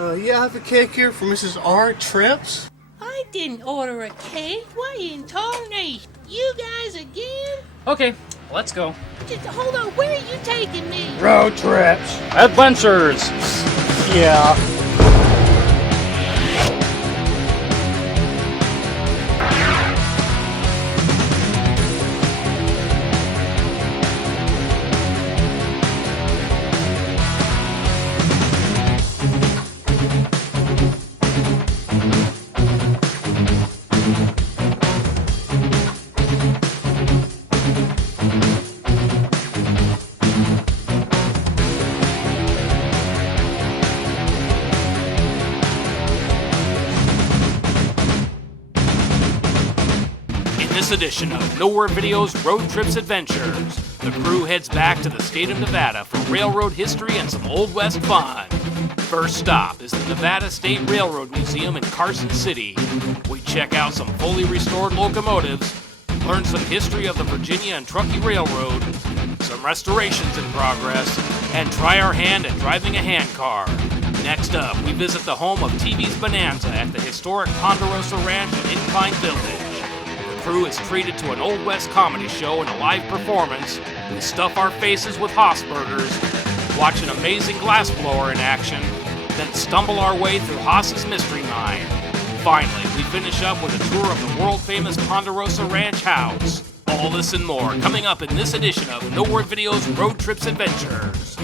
Yeah, I have a cake here for Mrs. R. Trips. I didn't order a cake. Why in tarnation? You guys again? Okay, let's go. Just hold on. Where are you taking me? Road trips. Adventures! Yeah. This edition of Nowhere Video's Road Trips Adventures. The crew heads back to the state of Nevada for railroad history and some Old West fun. First stop is the Nevada State Railroad Museum in Carson City. We check out some fully restored locomotives, learn some history of the Virginia and Truckee Railroad, some restorations in progress, and try our hand at driving a handcar. Next up, we visit the home of TV's Bonanza at the historic Ponderosa Ranch in Incline Village. The crew is treated to an Old West comedy show and a live performance. We stuff our faces with Haasburgers, watch an amazing glassblower in action, then stumble our way through Haas's Mystery Mine. Finally, we finish up with a tour of the World Famous Ponderosa Ranch house. All this and more coming up in this edition of Nowhere Video's Road Trips Adventures.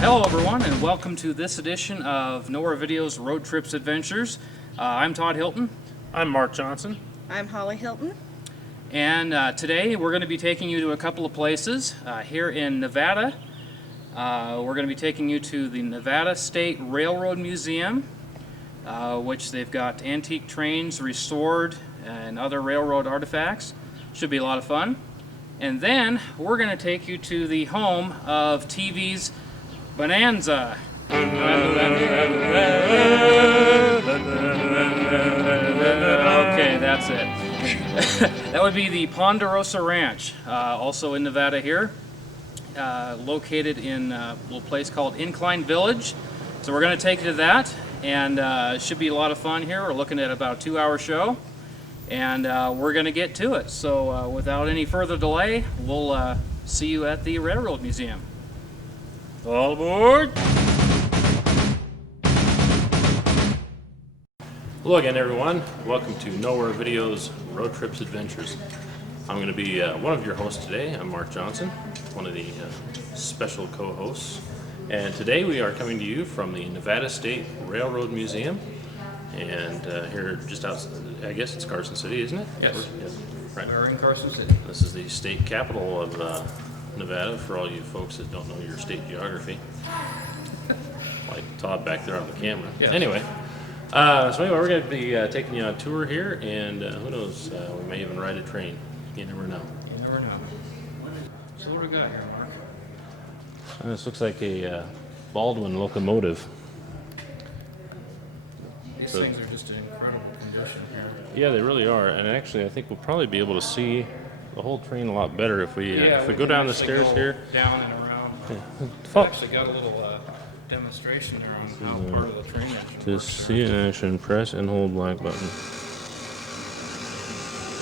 Hello everyone, and welcome to this edition of Nowhere Video's Road Trips Adventures. I'm Todd Hilton. I'm Mark Johnson. I'm Holly Hilton. And today we're going to be taking you to a couple of places here in Nevada. We're going to be taking you to the Nevada State Railroad Museum, which they've got antique trains restored and other railroad artifacts. Should be a lot of fun. And then we're going to take you to the home of TV's Bonanza. Okay, that's it. That would be the Ponderosa Ranch, also in Nevada here, located in a little place called Incline Village. So we're going to take you to that, and it should be a lot of fun here. We're looking at about a 2-hour show, and we're going to get to it. So without any further delay, we'll see you at the Railroad Museum. All aboard! Hello again, everyone. Welcome to Nowhere Video's Road Trips Adventures. I'm going to be one of your hosts today. I'm Mark Johnson, one of the special co-hosts. And today we are coming to you from the Nevada State Railroad Museum. And here just outside, I guess it's Carson City, isn't it? Yes. Right. We're in Carson City. This is the state capital of Nevada, for all you folks that don't know your state geography. Like Todd back there on the camera. Yes. Anyway, we're going to be taking you on a tour here, and who knows, we may even ride a train. You never know. You never know. So what do we got here, Mark? This looks like a Baldwin locomotive. These things are just in incredible condition here. Yeah, they really are, and actually I think we'll probably be able to see the whole train a lot better if we go down the stairs here. Down and around. Yeah. I've actually got a little demonstration here on how part of the train engine To works. see it in action, press and hold black button.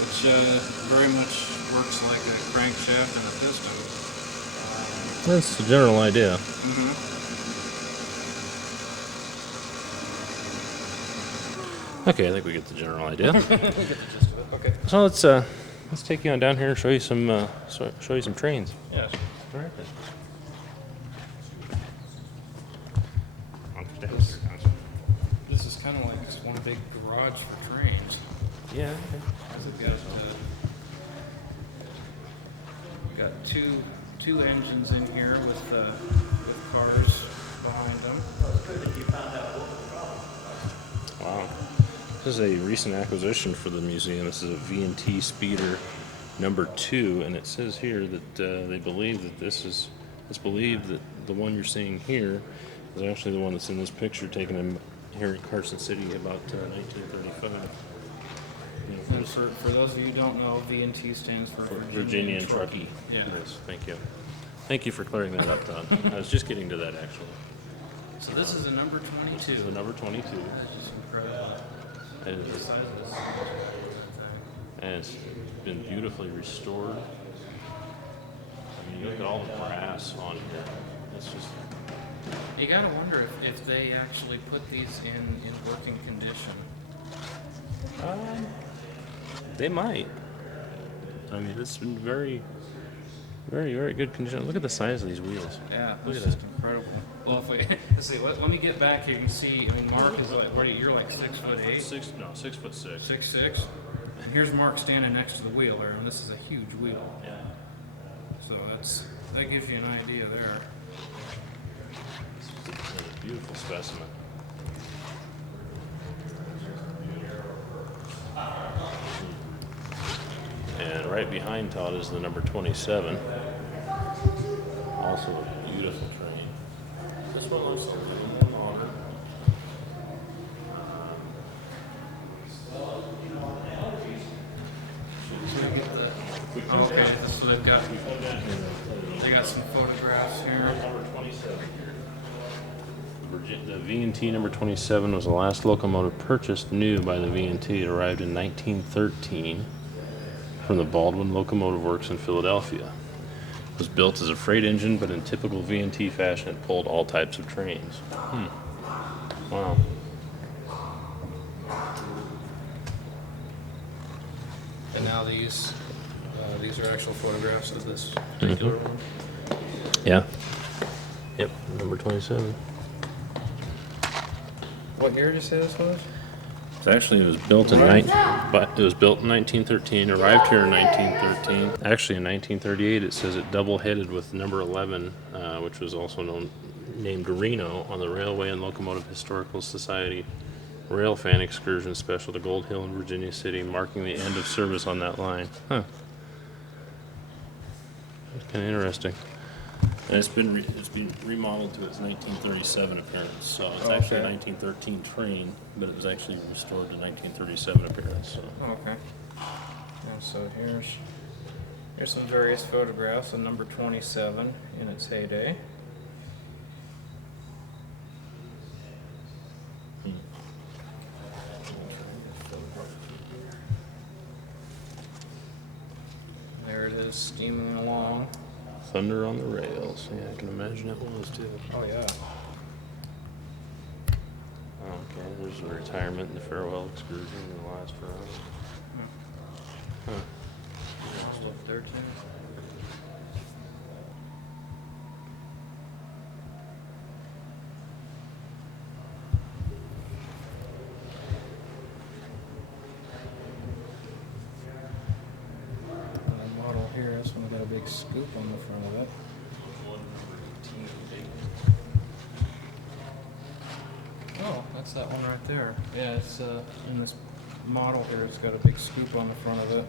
Which very much works like a crankshaft and a piston. That's the general idea. Okay, I think we get the general idea. Okay. So let's take you on down here and show you some trains. Yes. All right. This is kind of like just one big garage for trains. Yeah. We've got two engines in here with cars behind them. Wow. This is a recent acquisition for the museum. This is a V&T Speeder number 2, and it says here that they believe that it's believed that the one you're seeing here is actually the one that's in this picture taken in here at Carson City about 1935. And for those of you who don't know, V&T stands for Virginia and Truckee. Yeah. Yes, thank you. Thank you for clearing that up, Todd. I was just getting to that actually. So this is a number 22. This is the number 22. That's just incredible. And The it's, size of this and it's been beautifully restored. I mean, you look at all the brass on here. It's just, You gotta wonder if they actually put these in working condition. they might. I mean, it's been very, very good condition. Look at the size of these wheels. Yeah, Look that's at just incredible. Well, if we let's see, let me get back here and see. I mean, Mark is like, what are you? You're like 6'8". 6'6". 6'6". And here's Mark standing next to the wheel there, and this is a huge wheel. Yeah. So that gives you an idea there. It's a beautiful specimen. And right behind Todd is the number 27. Also a beautiful train. This one looks like a little more modern. Okay, so they got some photographs here. Number 27 here. The V&T number 27 was the last locomotive purchased new by the V&T. It arrived in 1913 from the Baldwin Locomotive Works in Philadelphia. It was built as a freight engine, but in typical V&T fashion, it pulled all types of trains. Wow. And now these are actual photographs of this particular one. Yeah. Yep, number 27. What year did you say this was? It was built in 1913. Arrived here in 1913. Actually, in 1938, it says it double-headed with number 11, which was also named Reno on the Railway and Locomotive Historical Society Rail Fan Excursion Special to Gold Hill in Virginia City, marking the end of service on that line. Huh. That's kind of interesting. And it's been remodeled to its 1937 appearance. So it's actually a 1913 train, but it was actually restored to 1937 appearance. So. Okay. And so here's some various photographs of number 27 in its heyday. There it is, steaming along. Thunder on the rails. Yeah, I can imagine it was too. Oh yeah. Okay, there's the retirement and the farewell excursion and the last round. Huh. 13. Model here, this one got a big scoop on the front of it. Oh, that's that one right there. Yeah, it's in this model here. It's got a big scoop on the front of it.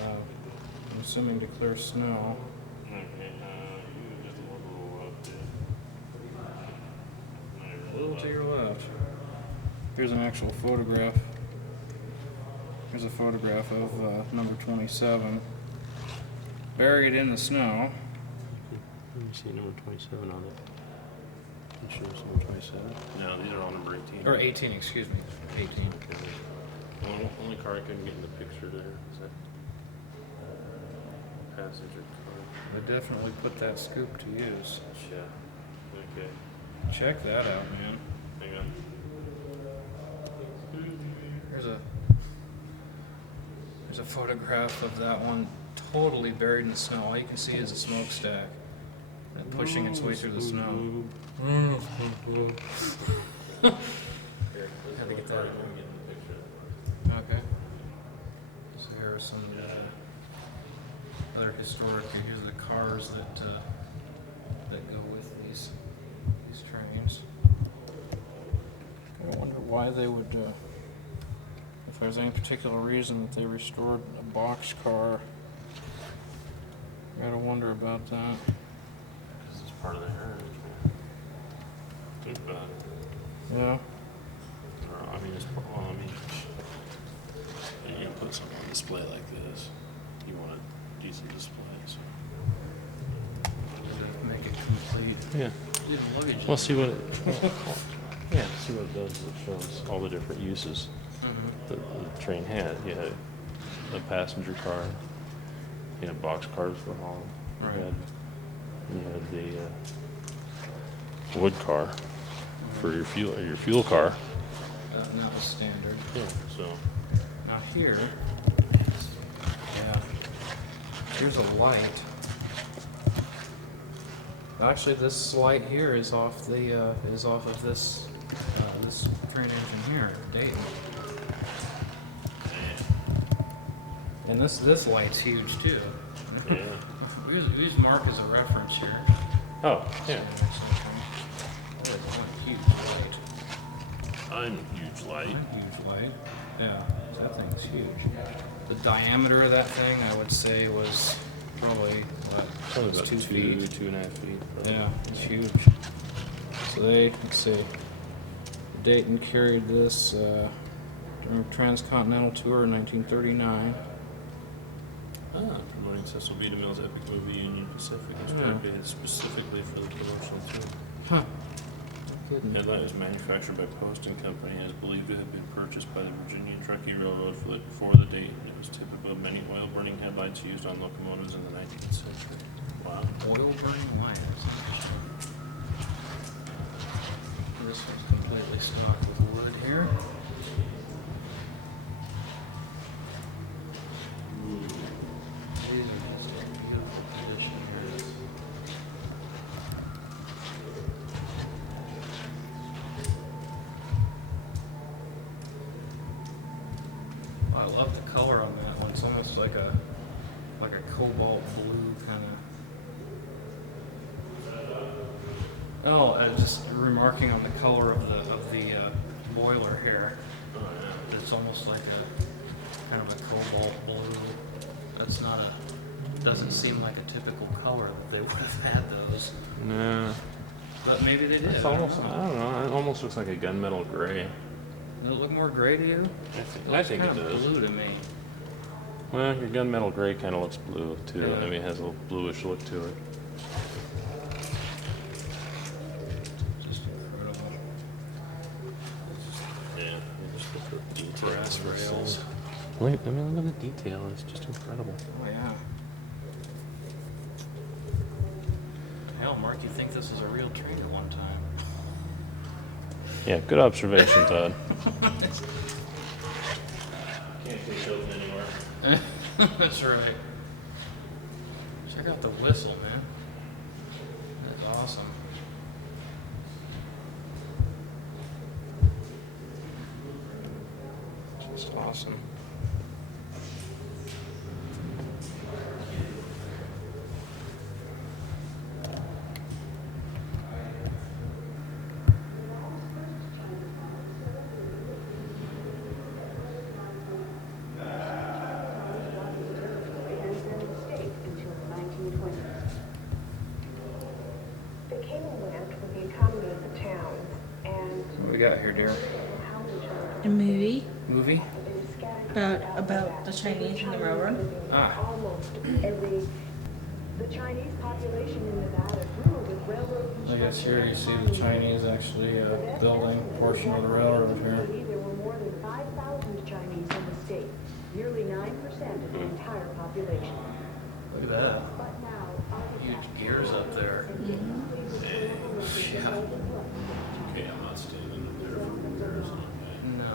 I'm assuming to clear snow. Okay, you just A little to your left. Here's an actual photograph. Here's a photograph of number 27. Buried in the snow. Let me see number 27 on it. It shows number 27. No, these are all number 18. Or 18, excuse me. 18. Okay. Well, only car I couldn't get in the picture there is that passenger car. They definitely put that scoop to use. Yeah. Okay. Check that out, man. Hang on. There's a photograph of that one totally buried in the snow. All you can see is a smokestack and pushing its way through the snow. Had to get that. Okay. So here are some other historic. Here's the cars that go with these trains. I wonder why they would. If there's any particular reason that they restored a box car. Gotta wonder about that. Because it's part of the heritage, man. think about it. Yeah. Or, I mean, you're gonna put something on display like this. You want a decent display. So. Make it complete. Yeah. Luggage. Well, see what it. Yeah, see what it does. It shows all the different uses that the train had. You had a passenger car. You had box cars for hauling. Right. You had the wood car for your fuel car. And that was standard. Yeah. So. Now here, yeah, here's a light. Actually, this light here is off of this train engine here, Dayton. And this light's huge too. Yeah. We use Mark as a reference here. Oh, yeah. Huge light. I'm huge light. Huge light. Yeah, that thing's huge. The diameter of that thing, I would say, was probably Probably about 2 feet. 2.5 feet. Probably. Yeah, it's huge. So let's see. Dayton carried this during a transcontinental tour in 1939. Promoting Cecil B. DeMille's epic movie Union Pacific was created specifically for the promotional tour. Huh. The headlight was manufactured by Post and Company and is believed to have been purchased by the Virginia Truckee Railroad before the date. It was typical of many oil-burning headlights used on locomotives in the 19th century. Wow. Oil burning wires. This one's completely stocked with wood here. These are just in beautiful condition here. I love the color on that one. It's almost like a cobalt blue kind of. Oh, just remarking on the color of the boiler here. Oh, yeah. It's almost like a kind of a cobalt blue. That's not a. Doesn't seem like a typical color that they would have had those. No. But maybe they did. It's almost, I don't know, it almost looks like a gunmetal gray. Does it look more gray to you? I think it Kind of does. blue to me. Well, your gunmetal gray kind of looks blue too. Yeah. I mean, it has a little bluish look to it. Just incredible. Yeah. Just look at the detail. Brass rails. Wait, I mean, look at the detail. It's just incredible. Oh yeah. Hell, Mark, you think this is a real train at one time? Yeah, good observation, Todd. Can't take Hilton anywhere. That's right. Check out the whistle, man. That's awesome. Just awesome. What we got here, dear? A movie Movie? about the Chinese and the railroad. Ah. The Chinese population in Nevada grew with railroad I guess here you see the Chinese actually building a portion of the railroad here. There were more than 5,000 Chinese in the state, nearly 9% of the entire population. Look at that. But now, Huge gears up there. Yeah. Okay, I'm not standing up there for comparison. No.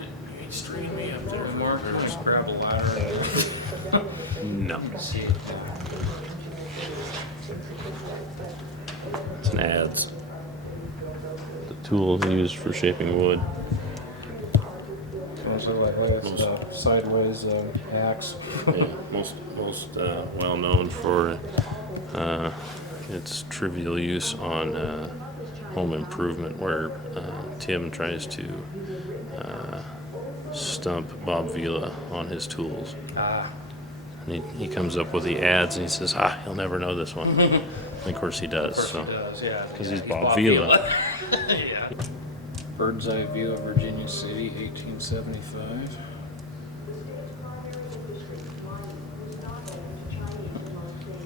You ain't stringing me up there for Mark, comparison. just grab a ladder. No. See it. It's an adze. The tool used for shaping wood. Also, like it's a sideways axe. Yeah, most well known for its trivial use on Home Improvement, where Tim tries to stump Bob Vila on his tools. Ah. And he comes up with the ads and he says, he'll never know this one. And of course he does. So because he's Bob Vila. Yeah. Bird's eye view of Virginia City, 1875.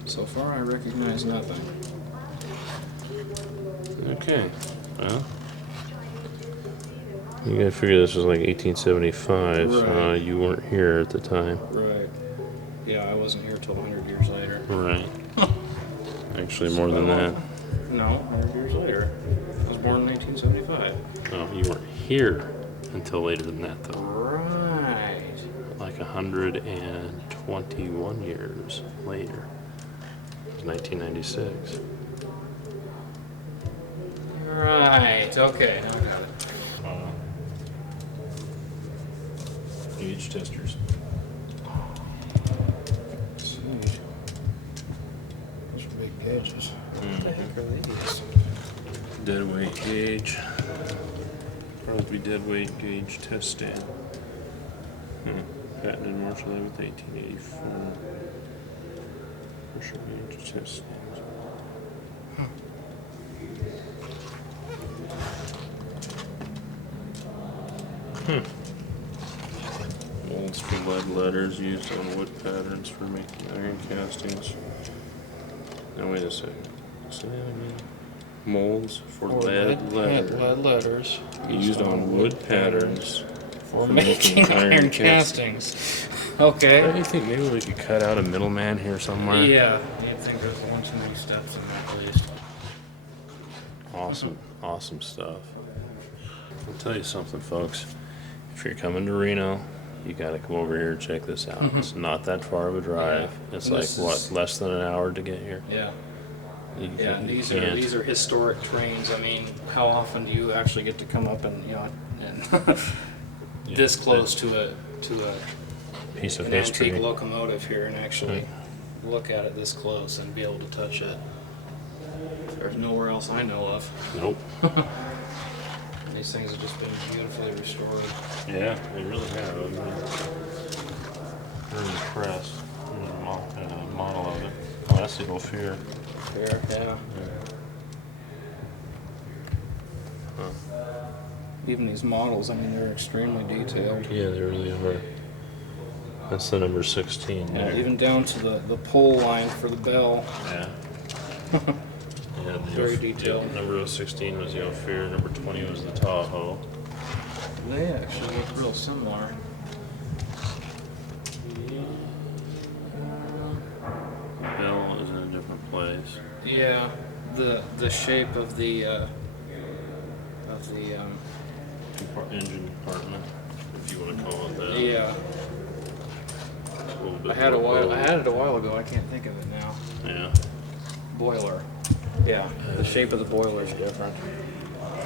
So far, I recognize nothing. Okay, well, you gotta figure this was like 1875. Right. You weren't here at the time. Right. Yeah, I wasn't here till 100 years later. Right. Actually, more than that. No, 100 years later. I was born in 1975. Oh, you weren't here until later than that, though. Right. Like 121 years later. It was 1996. Right. Okay. I got it. Gauge testers. Let's see. Those are big gauges. What the heck are these? Deadweight gauge. Crosby deadweight gauge test stand. Patented March 11th, 1884. Pressure gauge test stands. Molds for lead letters used on wood patterns for making iron castings. Now wait a second. Say that again. Molds for lead letters Lead letters used on wood patterns for making iron castings. Okay. Don't you think maybe we could cut out a middleman here somewhere? Yeah. You'd think there's one too many steps in that at least. Awesome stuff. I'll tell you something, folks. If you're coming to Reno, you got to come over here and check this out. It's not that far of a drive. Yeah. It's And like this what, is- less than an hour to get here. Yeah. You Yeah, and these can't- are historic trains. I mean, how often do you actually get to come up and this close to a piece of an history. antique locomotive here and actually look at it this close and be able to touch it? There's nowhere else I know of. Nope. These things have just been beautifully restored. Yeah, they really have. I mean, very impressed. There's a model of it. Classic Ophir. Here, yeah. Even these models, I mean, they're extremely detailed. Yeah, they really are. That's the number 16 Yeah, there. even down to the pole line for the bell. Yeah. Yeah, the Very detailed. Number 16 was the Ophir, number 20 was the Tahoe. They actually look real similar. The bell is in a different place. Yeah, the shape of the Engine compartment, if you want to call it that. yeah. It's a little bit I had it more a bell. while ago. I can't think of it now. Yeah. Boiler. Yeah, the shape of the boiler is different.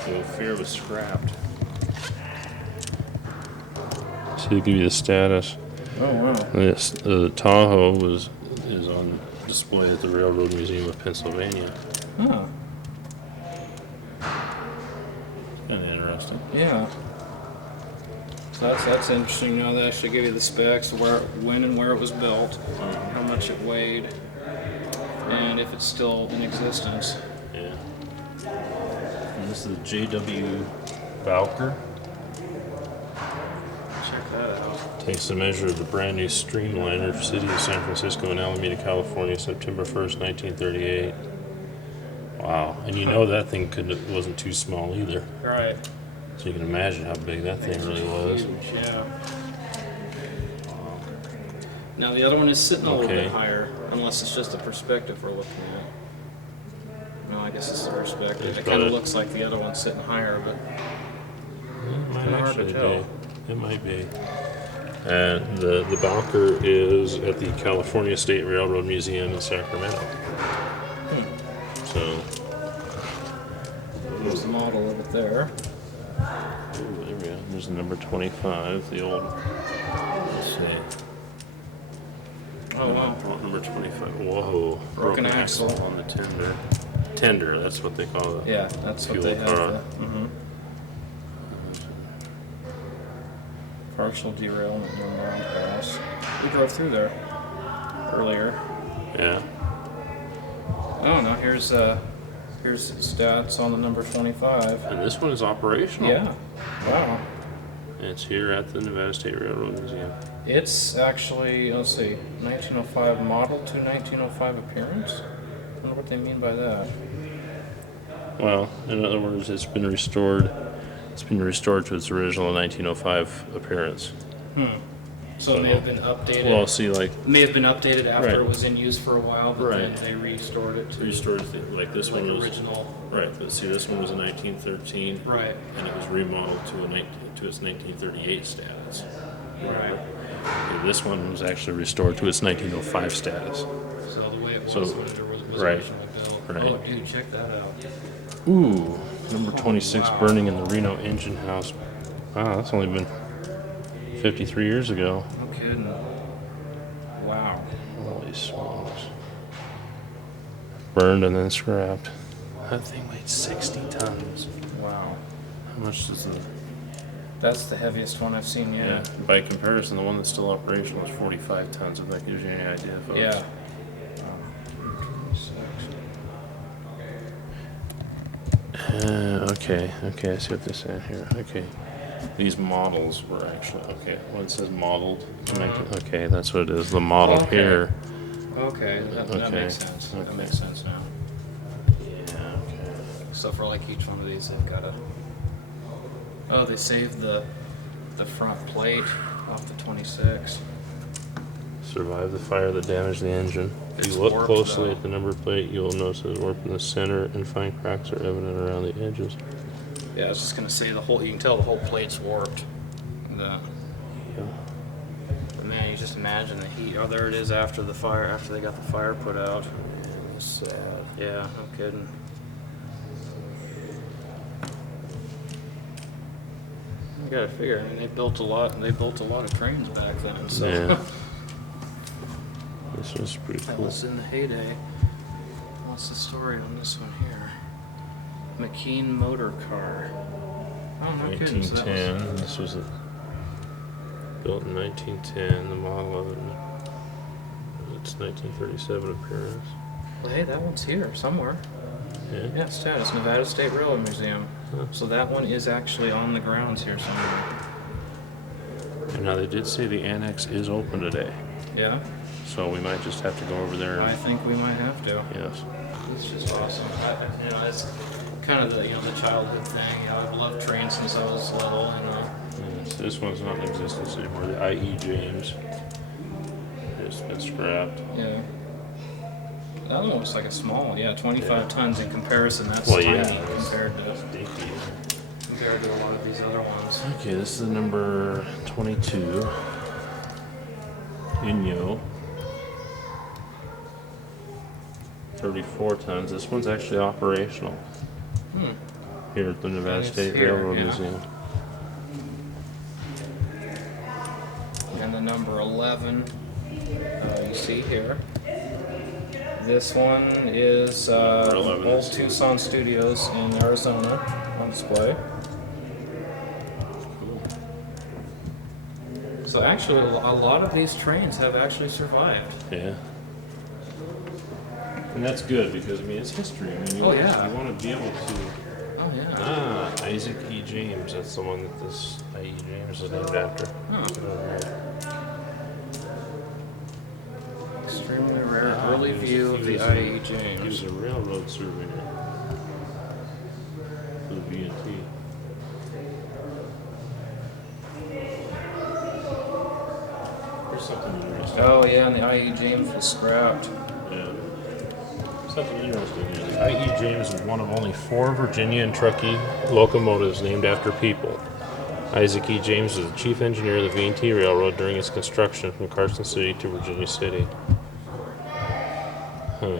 The Ophir was scrapped. So to give you the status, Oh wow. this the Tahoe is on display at the Railroad Museum of Pennsylvania. Huh. Kind of interesting. Yeah. So that's interesting. You know, they actually give you the specs, when and where it was built, how much it weighed, and if it's still in existence. Yeah. And this is the J.W. Bowker. Check that out. Takes the measure of the brand new streamliner for City of San Francisco and Alameda, California, September 1st, 1938. Wow. And you know that thing wasn't too small either. Right. So you can imagine how big that thing really was. Huge, yeah. Now the other one is sitting a little Okay. bit higher, unless it's just the perspective we're looking at. No, I guess it's the perspective. It's It kind of better. looks like the other one's sitting higher, but It might kinda hard to actually tell. be. It might be. And the Bowker is at the California State Railroad Museum in Sacramento. So, there's the model of it there. ooh, there we go. There's the number 25, the old, let's see. Oh wow. Number 25. Whoa. Broken axle. on the tender. Tender, that's what they call it. Yeah, that's what Fuel they have. car. Partial derailment near Mound Pass. We drove through there. earlier. Yeah. Oh no, here's the stats on the number 25. And this one is operational. Yeah. Wow. And it's here at the Nevada State Railroad Museum. It's actually, let's see, 1905 model to 1905 appearance. I wonder what they mean by that. Well, in other words, it's been restored. It's been restored to its original 1905 appearance. So it may have been updated. Well, see, like May have been updated after Right. it was in use for a while, but Right. then they restored it to restored, like this like one was original. right. But see, this one was in 1913, Right. and it was remodeled to its 1938 status. Right. And this one was actually restored to its 1905 status. So the way it was So- when it was right. originally built. Right. Oh, dude, check that out. Ooh, number 26 wow. burning in the Reno engine house. Wow, that's only been 53 years ago. No kidding. Wow. Holy smokes. Burned and then scrapped. That thing weighed 60 tons. Wow. How much does the... That's the heaviest one I've seen yet. Yeah, by comparison, the one that's still operational is 45 tons, if that gives you any idea, folks. Yeah. Okay, I see what they're saying here. Okay. These models were actually, well, it says modeled. Okay, that's what it is, the model Okay. here. Okay, that Okay. makes sense. That Okay. makes sense now. Yeah, okay. So for like each one of these, they've got a. Oh, they saved the front plate off the 26. Survived the fire that damaged the engine. If It's you look warped, closely though. at the number plate, you will notice it's warped in the center and fine cracks are evident around the edges. Yeah, I was just gonna say the whole. You can tell the whole plate's warped. But man, you just imagine the heat. Oh, there it is after the fire. After they got the fire put out. Yeah, no kidding. You gotta figure. I mean, they built a lot. They built a lot of trains back then. So Yeah. This was pretty that cool. was in the heyday. What's the story on this one here? McKean Motor Car. Oh, no kidding. So that was- 1910. This was built in 1910. The model of it. It's 1937 appearance. Well, hey, that one's here somewhere. Yeah. Yeah, status Nevada State Railroad Museum. Huh. So that one is actually on the grounds here somewhere. And now they did say the annex is open today, Yeah, so we might just have to go over there. I think we might have to. Yes. It's just awesome. It's kind of the the childhood thing. I've loved trains since I was little. Yes. This one's not in existence anymore. The I.E. James. It's been scrapped. Yeah. That one looks like a small. Yeah, 25 tons in comparison. That's Well, tiny yeah, compared to Dinky. a lot of these other ones. Okay, this is the number 22. Inyo. 34 tons. This one's actually operational. Here at the Nevada And it's State here, Railroad yeah. Museum. And the number 11, you see here. This one is Number 11 Old is- Tucson Studios in Arizona on display. So actually, a lot of these trains have actually survived. Yeah. And that's good because, I mean, it's history. I mean, you Oh, yeah. you want to be able to... Oh yeah. Isaac E. James. That's the one that this I.E. James is named after. Oh. Extremely rare early view of the I.E. He was James. a railroad surveyor for the B&T. There's something interesting. Oh yeah, and the I.E. James was scrapped. Yeah. Something interesting here. The I.E. James is one of only 4 Virginia and Truckee locomotives named after people. Isaac E. James was the chief engineer of the V&T Railroad during its construction from Carson City to Virginia City. Huh.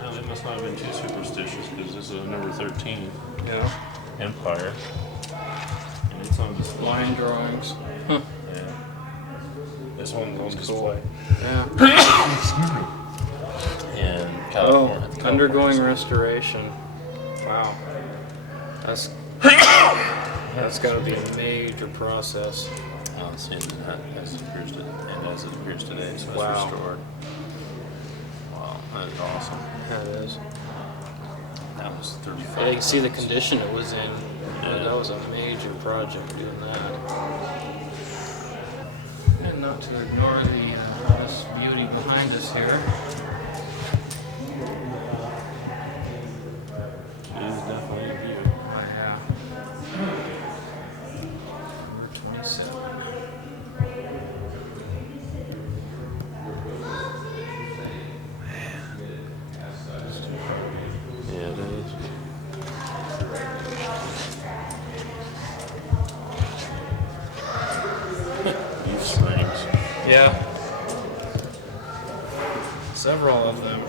Well, they must not have been too superstitious because this is number 13, Yeah. Empire. And it's on display. Line drawings. Yeah. This one's on display. Yeah. And Oh, California. undergoing restoration. Wow. That's got to be a major process. Oh, as it appears today, so it's Wow. restored. Wow, that is awesome. That is. That was 35. Yeah, you can see the condition it was in. Yeah. That was a major project doing that. And not to ignore the this beauty behind us here. It is definitely a view. Oh, yeah. Number 27. Yeah, it is. Beef springs. Yeah. Several of them.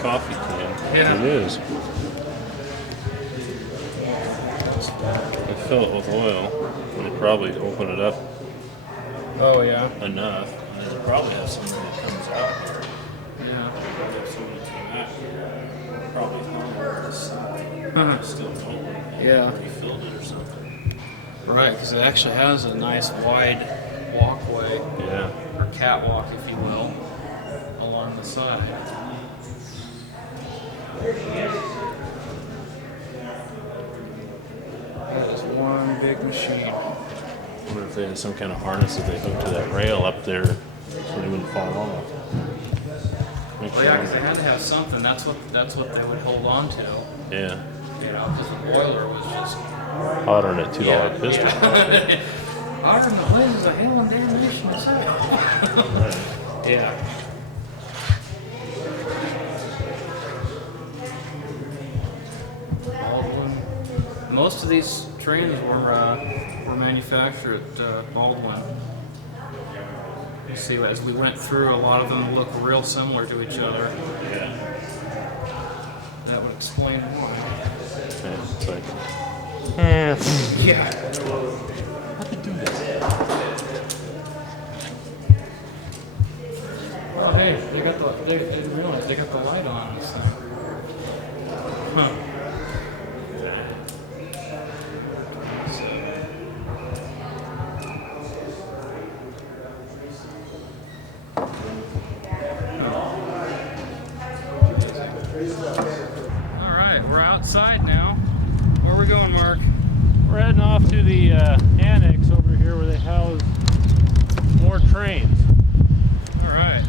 Coffee can. Yeah. It is. They fill it with oil, and they probably open it up Oh, yeah. enough, and then they probably have somebody that comes out here. Yeah. Probably have somebody that came out here. Probably hung over the side. Uh-huh. Still open. Yeah. Refilled it or something. Right, because it actually has a nice wide walkway, Yeah. or catwalk, if you will, along the side. That is one big machine. I wonder if they had some kind of harness that they hooked to that rail up there so they wouldn't fall off. Well, yeah, because they had to have something. That's what they would hold on to. Yeah. You know, because the boiler was just Hotter than a $2 pistol. Yeah. Hotter than the blazes of hell and damnation itself. Yeah. Baldwin. Most of these trains were manufactured at Baldwin. You see, as we went through, a lot of them look real similar to each other. Yeah. That would explain why. Yeah, it's like, Yeah. Oh, hey, they didn't realize they got the light on this thing. Huh. All right, we're outside now. Where are we going, Mark? we're heading off to the annex over here where they house more trains. All right.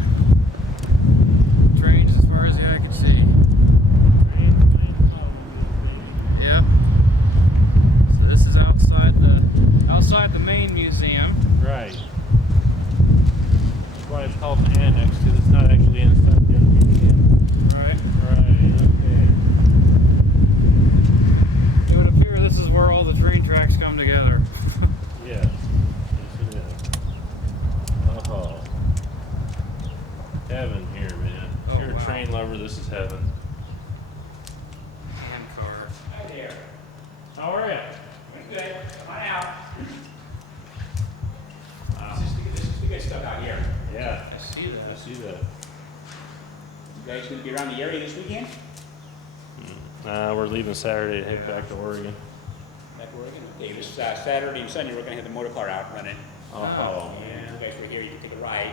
Trains as far as the eye can see. Yep. So this is outside the main museum. Right. That's why it's called an annex, because it's not actually inside the other museum. Right. Right, okay. It would appear this is where all the train tracks come together. Yeah. Yes, it is. Oh. Heaven here, man. If Oh, you're wow. a train lover, this is heaven. Hand car. Hi there. How are you? Doing good. Come on out. This is the good stuff out here. Yeah. I see that. I see that. You guys going to be around the area this weekend? We're leaving Saturday to head back to Oregon. Back to Oregon? Okay, this Saturday and Sunday we're going to have the motor car out running. Oh. And you guys were here, you can take a ride.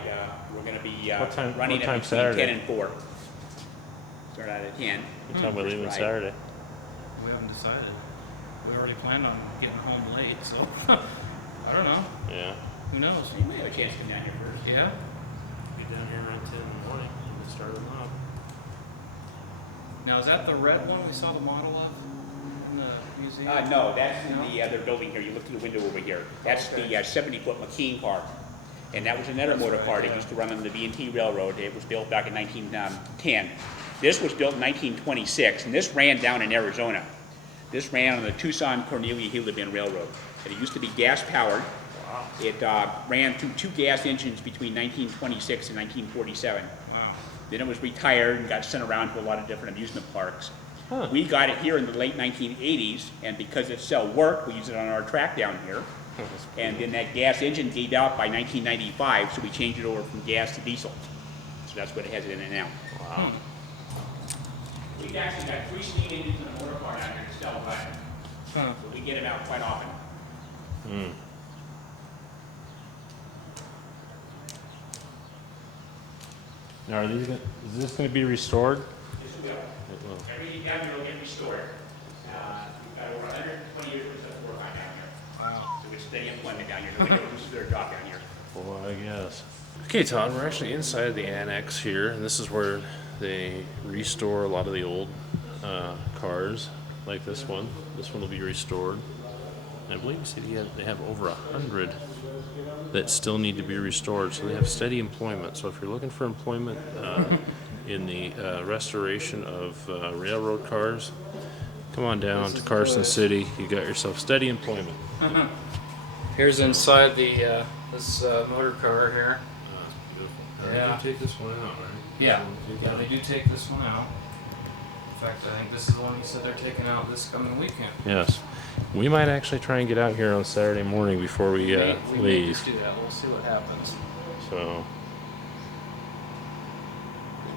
We're going to be What time running at between Saturday? 10 and 4. Start out at 10. What time we leaving Right. Saturday? We haven't decided. We already planned on getting home late, so I don't know. Yeah. Who knows? So you may have a chance to come down here first. Yeah. Be down here around 10 in the morning and we'll start them up. Now is that the red one we saw the model of in the museum? No, that's in the other building here. You look through the window over here. That's the 70-foot McKean car. And that was another motor car that used to run on the V&T Railroad. It was built back in 1910. This was built in 1926, and this ran down in Arizona. This ran on the Tucson-Cornelia-Heliban Railroad. And it used to be gas-powered. Wow. It ran through 2 gas engines between 1926 and 1947. Wow. Then it was retired and got sent around to a lot of different amusement parks. Huh. We got it here in the late 1980s, and because it still worked, we used it on our track down here. And then that gas engine gave out by 1995, so we changed it over from gas to diesel. So that's what it has in it now. Wow. We've actually got 3 steam engines and a motor car down here still driving. Huh. We get them out quite often. Now, is this going to be restored? This will. It will. Everything down here will get restored. We've got over 120 years worth of work on down here. Wow. So it's steady employment down here. Nobody loses their job down here. Well, I guess. Okay, Todd, we're actually inside the annex here, and this is where they restore a lot of the old cars, like this one. This one will be restored. I believe you said they have over 100 that still need to be restored, so they have steady employment. So if you're looking for employment in the restoration of railroad cars, come on down to Carson City. You got yourself steady employment. Here's inside the this motor car here. Beautiful. Yeah. You take this one out, right? Yeah, they do take this one out. In fact, I think this is the one he said they're taking out this coming weekend. Yes. We might actually try and get out here on Saturday morning before we We may leave. just do that. We'll see what happens. So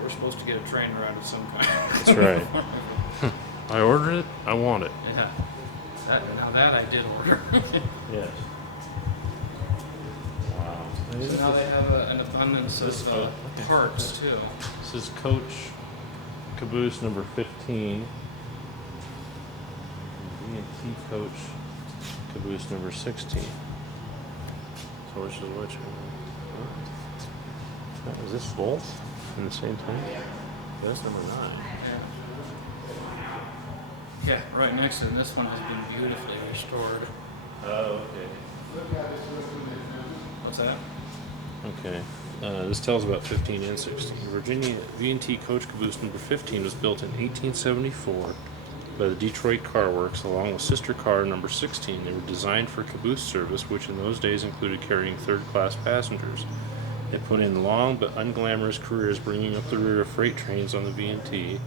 We're supposed to get a train ride of some kind. that's right. I ordered it. I want it. Yeah. Now that I did order. Yes. Wow. So now they have an abundance of parts too. This is Coach Caboose number 15. B&T Coach Caboose number 16. So which is which? Is this both in the same time? That's number 9. Yeah, right next to it. This one has been beautifully restored. Oh, okay. What's that? Okay. This tells about 15 and 16. Virginia V&T Coach Caboose number 15 was built in 1874 by the Detroit Car Works along with sister car number 16. They were designed for caboose service, which in those days included carrying third-class passengers. They put in long but unglamorous careers bringing up the rear of freight trains on the V&T,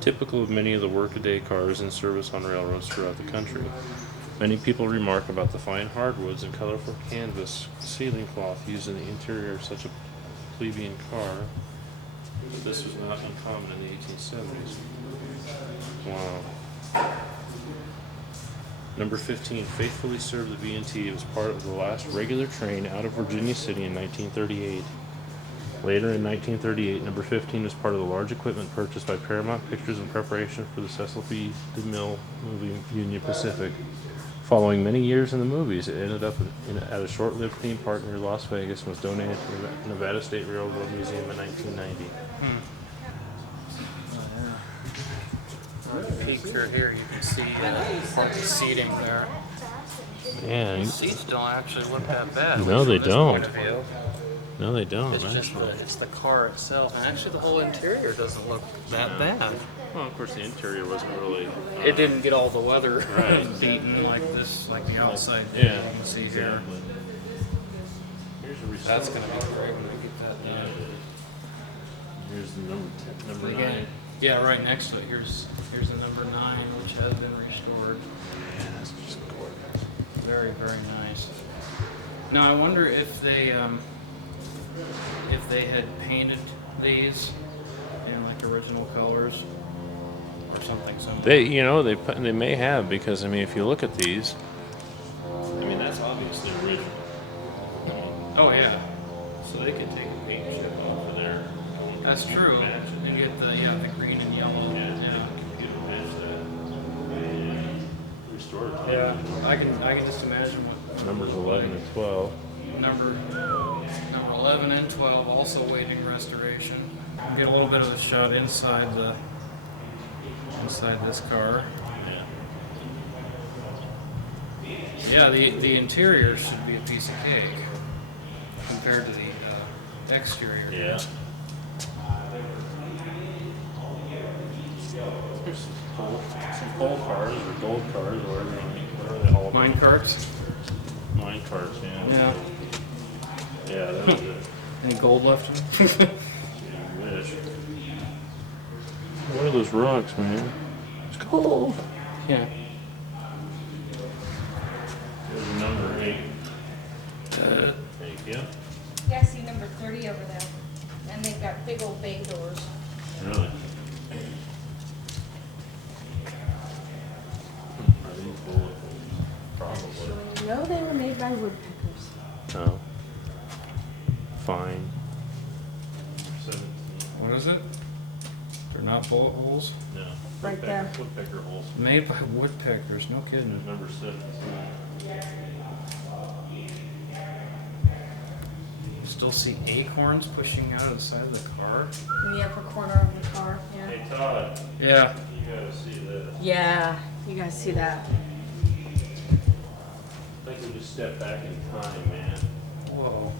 typical of many of the workaday cars in service on railroads throughout the country. Many people remark about the fine hardwoods and colorful canvas ceiling cloth used in the interior of such a plebeian car, but this was not uncommon in the 1870s. Wow. Number 15 faithfully served the V&T. It was part of the last regular train out of Virginia City in 1938. Later in 1938, number 15 was part of the large equipment purchased by Paramount Pictures in preparation for the Cecil B. DeMille movie Union Pacific. Following many years in the movies, it ended up at a short-lived theme park near Las Vegas and was donated to the Nevada State Railroad Museum in 1990. Peek through here, you can see the seating there. Yeah. The seats don't actually look that bad. No, they from this don't. point of view. No, they don't. It's just it's the car itself, and actually the whole interior doesn't look that bad. Well, of course, the interior wasn't really. It didn't get all the weather Right. beaten like this, like the outside. Yeah. You can see here. Here's a receipt. That's gonna be great when we get that done. Here's the number Again, 9. yeah, right next to it. Here's the number 9, which has been restored. Yeah, that's just gorgeous. Very, very nice. Now I wonder if they had painted these in like original colors or something similar. They may have, because I mean, if you look at these, I mean, that's obviously original. Oh yeah, So they could take a paint chip off of there. that's true. Match it. And get the green and yellow. Yeah. Computer match that. And restore it. Yeah, I can just imagine what Numbers 11 and 12. number 11 and 12 also waiting restoration. Get a little bit of a shot inside this car. Yeah, the interior should be a piece of cake compared to the exterior. Yeah. Here's some pole cars or gold cars or whatever they call them. Mine carts. Mine cars, yeah. Yeah. Yeah, that was it. Any gold left in it? I wish. What are those rocks, man? It's cold. Yeah. There's a number 8. There you go. Yeah, I see number 30 over there. And they've got big old bay doors. Really? they were made by woodpeckers. Oh. Fine. What is it? They're not bullet holes? No. Right there. Woodpecker holes. Made by woodpeckers, no kidding. Number 7. You still see acorns pushing out of the side of the car? In the upper corner of the car, yeah. Hey Todd, Yeah. you gotta see this. Yeah, you guys see that. I think we just step back in time, man. Whoa.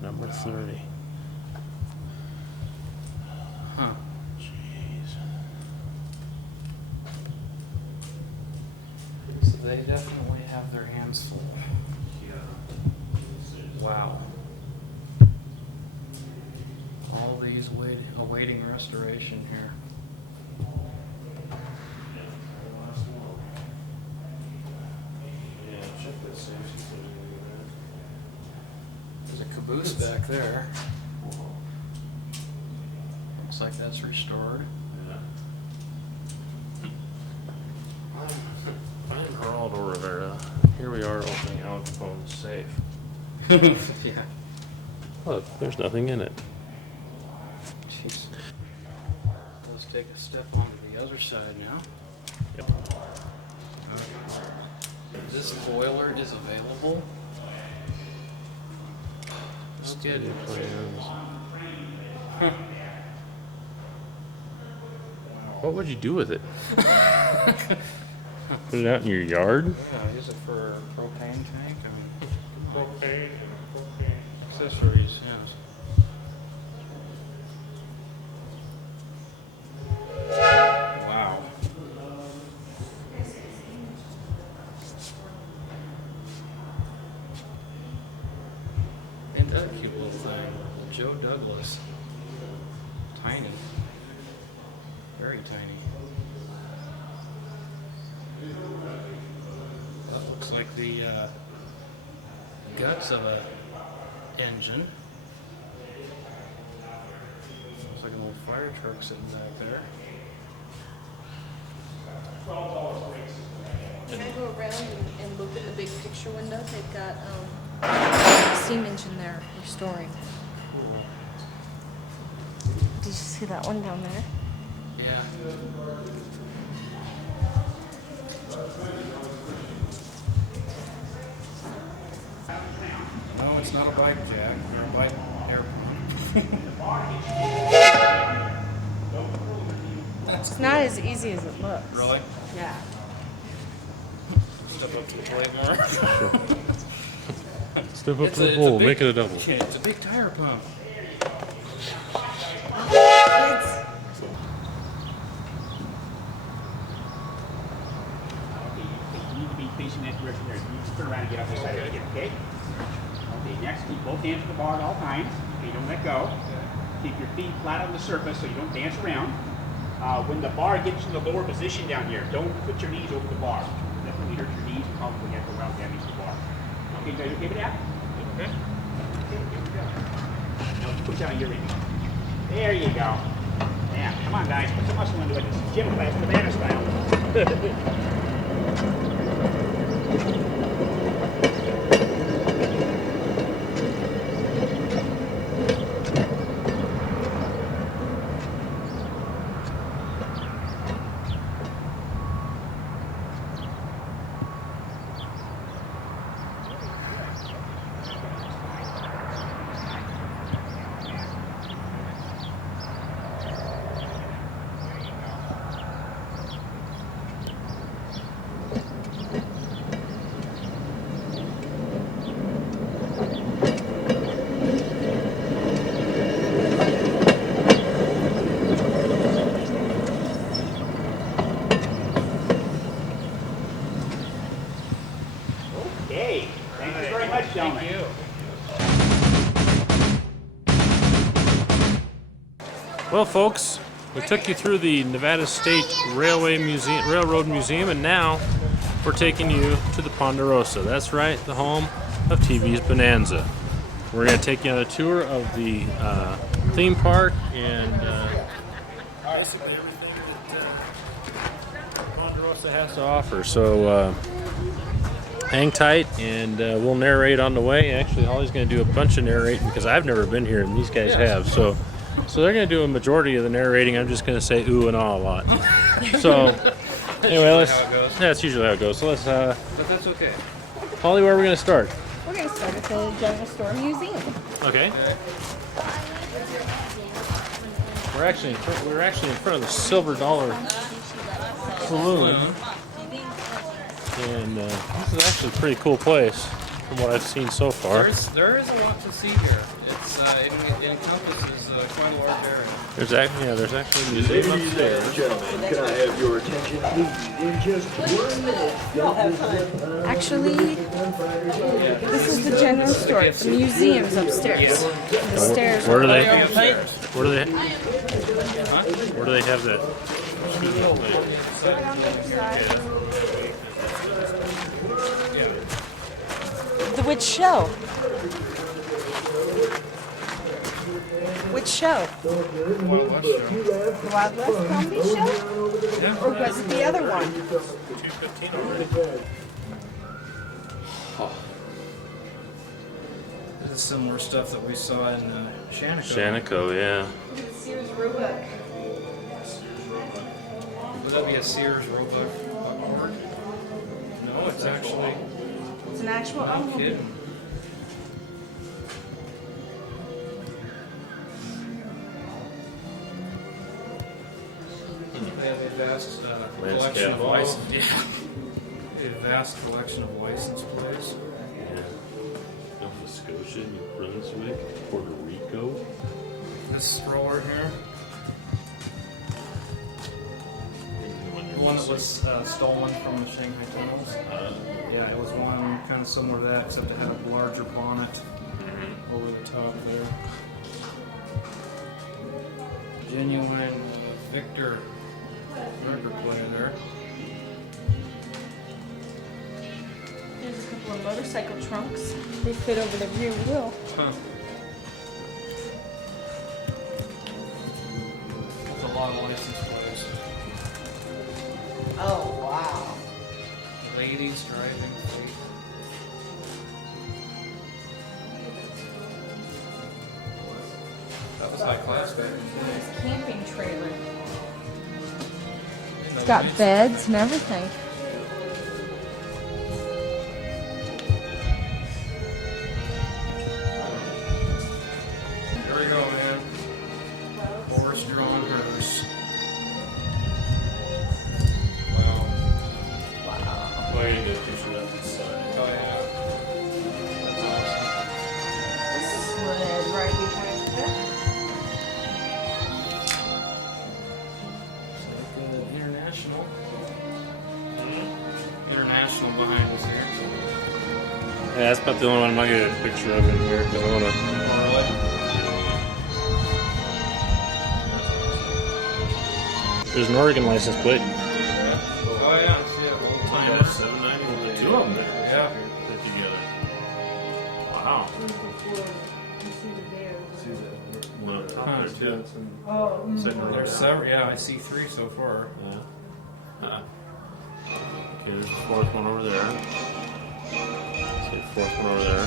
Number 30. Huh. Jeez. So they definitely have their hands full. Wow. All these awaiting restoration here. Yeah, check that safety footage. There's a caboose back there. Looks like that's restored. Yeah. I'm Geraldo Rivera. Here we are opening Al Capone's safe. Yeah. Look, there's nothing in it. Jeez. Let's take a step onto the other side now. Yep. This boiler is available. Let's get it. Huh. What would you do with it? Put it out in your yard? Yeah, use it for a propane tank and Propane. accessories, yes. Wow. And that cute little thing, Joe Douglas. Tiny. Very tiny. That looks like the guts of a engine. Looks like an old fire truck sitting back there. Can I go around and look in the big picture window? They've got steam engine there restoring. Did you see that one down there? Yeah. No, it's not a bike jack or a bike airplane. It's not as easy as it looks. Really? Yeah. Step up to the plate more. Step up to the bowl, make it a double. Okay, it's a big tire pump. You need to be facing that direction there. You need to turn around and get off the side again, okay? Okay, next, keep both hands on the bar at all times. Okay, don't let go. Keep your feet flat on the surface so you don't dance around. When the bar gets in the lower position down here, don't put your knees over the bar. Definitely hurt your knees and probably have to round damage the bar. Okay, guys, okay with that? Okay. Okay, here we go. Now push down your ring. There you go. Yeah, come on guys, put some muscle into it. This is gym class, Bonanza style. Okay, thank you very much, gentlemen. Thank you. Well, folks, we took you through the Nevada State Railroad Museum, and now we're taking you to the Ponderosa. That's right, the home of TV's Bonanza. We're going to take you on a tour of the theme park and basically everything that Ponderosa has to offer. So hang tight, and we'll narrate on the way. Actually, Holly's going to do a bunch of narrating because I've never been here, and these guys have. So they're going to do a majority of the narrating. I'm just going to say ooh and ah a lot. So anyway, that's usually how it goes. So let's. But that's okay. Holly, where are we going to start? We're gonna start at the General Store Museum. Okay. We're actually in front of the Silver Dollar Saloon, and this is actually a pretty cool place from what I've seen so far. There is a lot to see here. It encompasses quite a large area. There's actually a museum upstairs. Can I have your attention, please? In just 1 minute. Actually, this is the General Store. The museum's upstairs. The stairs. Where do they have that? Which show? Which show? The Wild West Comedy Show? Or was it the other one? 2:15 already. This is similar stuff that we saw in Shaniko. Shaniko, yeah. Sears Roebuck. Would that be a Sears Roebuck art? No, it's actually. It's an actual No album. kidding. They have a vast collection of license. Yeah. A vast collection of license plates. Yeah. Nova Scotia, New Brunswick, Puerto Rico. This stroller here. The one that was stolen from the Shanghai tunnels. Yeah, it was one kind of similar to that, except it had a larger bonnet over the top there. Genuine Victor record player there. There's a couple of motorcycle trunks. They fit over the rear wheel. Huh. That's a lot of license plates. Oh, wow. Ladies driving fleet. That was high class back then. It's a camping trailer. It's got beds and everything. There we go, man. Horse-drawn hearse. Wow. Oh, you need to picture that inside. Oh, yeah. That's awesome. Sled right behind it. It's like international. International behind us here. Yeah, that's about the only one I'm not getting a picture of in here because I want to. There's an Oregon license plate. Oh yeah, old timers. 790. Two of them there. Yeah. Put together. Wow. One up top there too. Oh, Sitting right There's there. several. Yeah, I see 3 so far. Yeah. Okay, there's the fourth one over there. See the fourth one over there.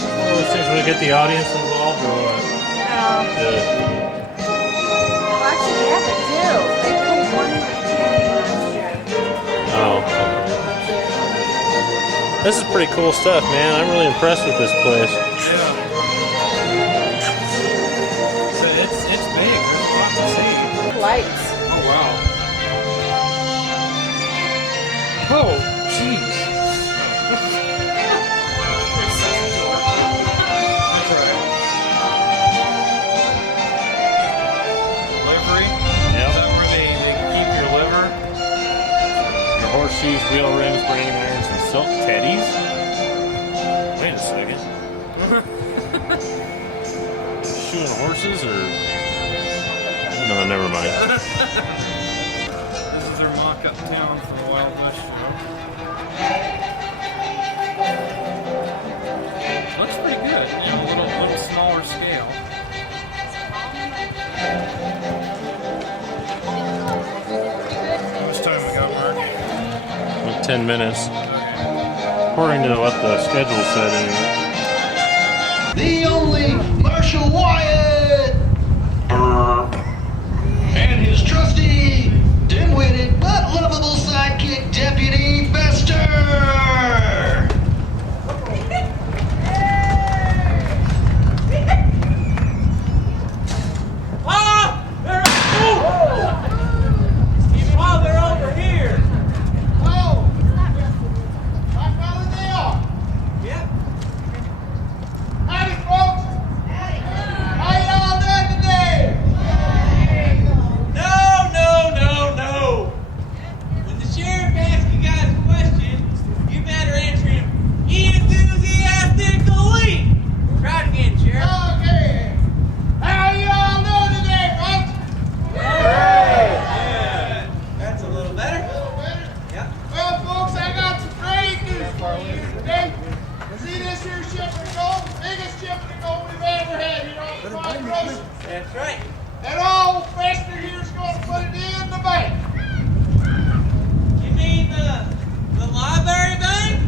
Well, those things would get the audience involved or what? Well, actually, yeah, they do. They pulled one in the candy last year. Oh. This is pretty cool stuff, man. I'm really impressed with this place. Yeah. So it's big. There's a lot to see. Lights. Oh wow. Oh, jeez. That's right. Livery. Yep. Is that where they keep your liver? Your horseshoes, wheel rims, branding irons, and silk teddies. Wait a second. Shoeing horses or No, never mind. This is their mock-up town for the Wild West show. Looks pretty good, you know, a little smaller scale. How much time we got, Mark? Like 10 minutes. According to what the schedule said anyway. The only Marshall Wyatt and his trusty, dim-witted but lovable sidekick, Deputy Bester. They're over here. Oh, I know who they are. Yep. Howdy, folks. How y'all doing today? No. When the sheriff asks you guys a question, you better answer him enthusiastically. Try it again, Sheriff. Okay. How y'all doing today, folks? Yeah. That's a little better. Yep. Well, folks, I got some great news for you today. See this here ship of gold? Biggest ship of gold we've ever had here on the Ponderosa. That's right. And old Fester here's going to put it in the bank. You mean the library bank?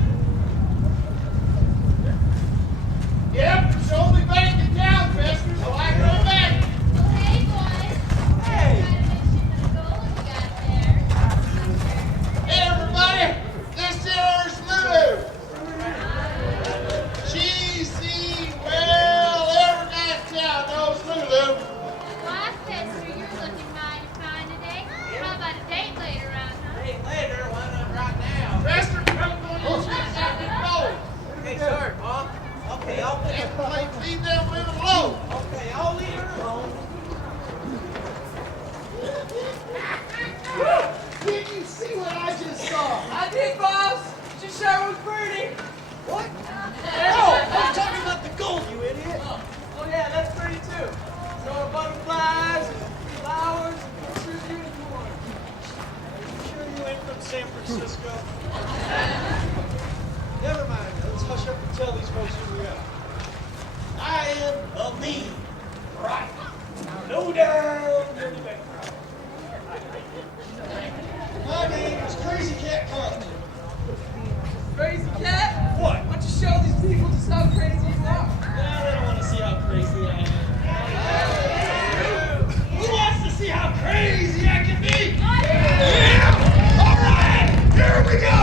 Yep, it's the only bank in town, Fester, so I go back. Hey, boys. Hey. Hey, everybody. This here's Lulu. She's the every guy in town knows Lulu. Why, Fester, you're looking mighty fine today. How about a date later on, huh? Date later? Why not right now? Fester, come on, you should have been going. Hey, sorry, Mom. Okay, I'll leave them women alone. Okay, I'll leave her alone. Did you see what I just saw? I did, boss. She sure was pretty. What? Oh, I was talking about the gold, you idiot. Oh yeah, that's pretty too. So butterflies, and flowers, and pictures unicorns. Are you sure you ain't from San Francisco? Never mind. Let's hush up and tell these folks who we are. I am a me. Right. No down, dirty back. My name is Crazy Cat Carson. Crazy Cat? What? Why don't you show these people just how crazy you are? Well, they don't want to see how crazy I am. Who wants to see how crazy I can be? Yeah! All right, here we go!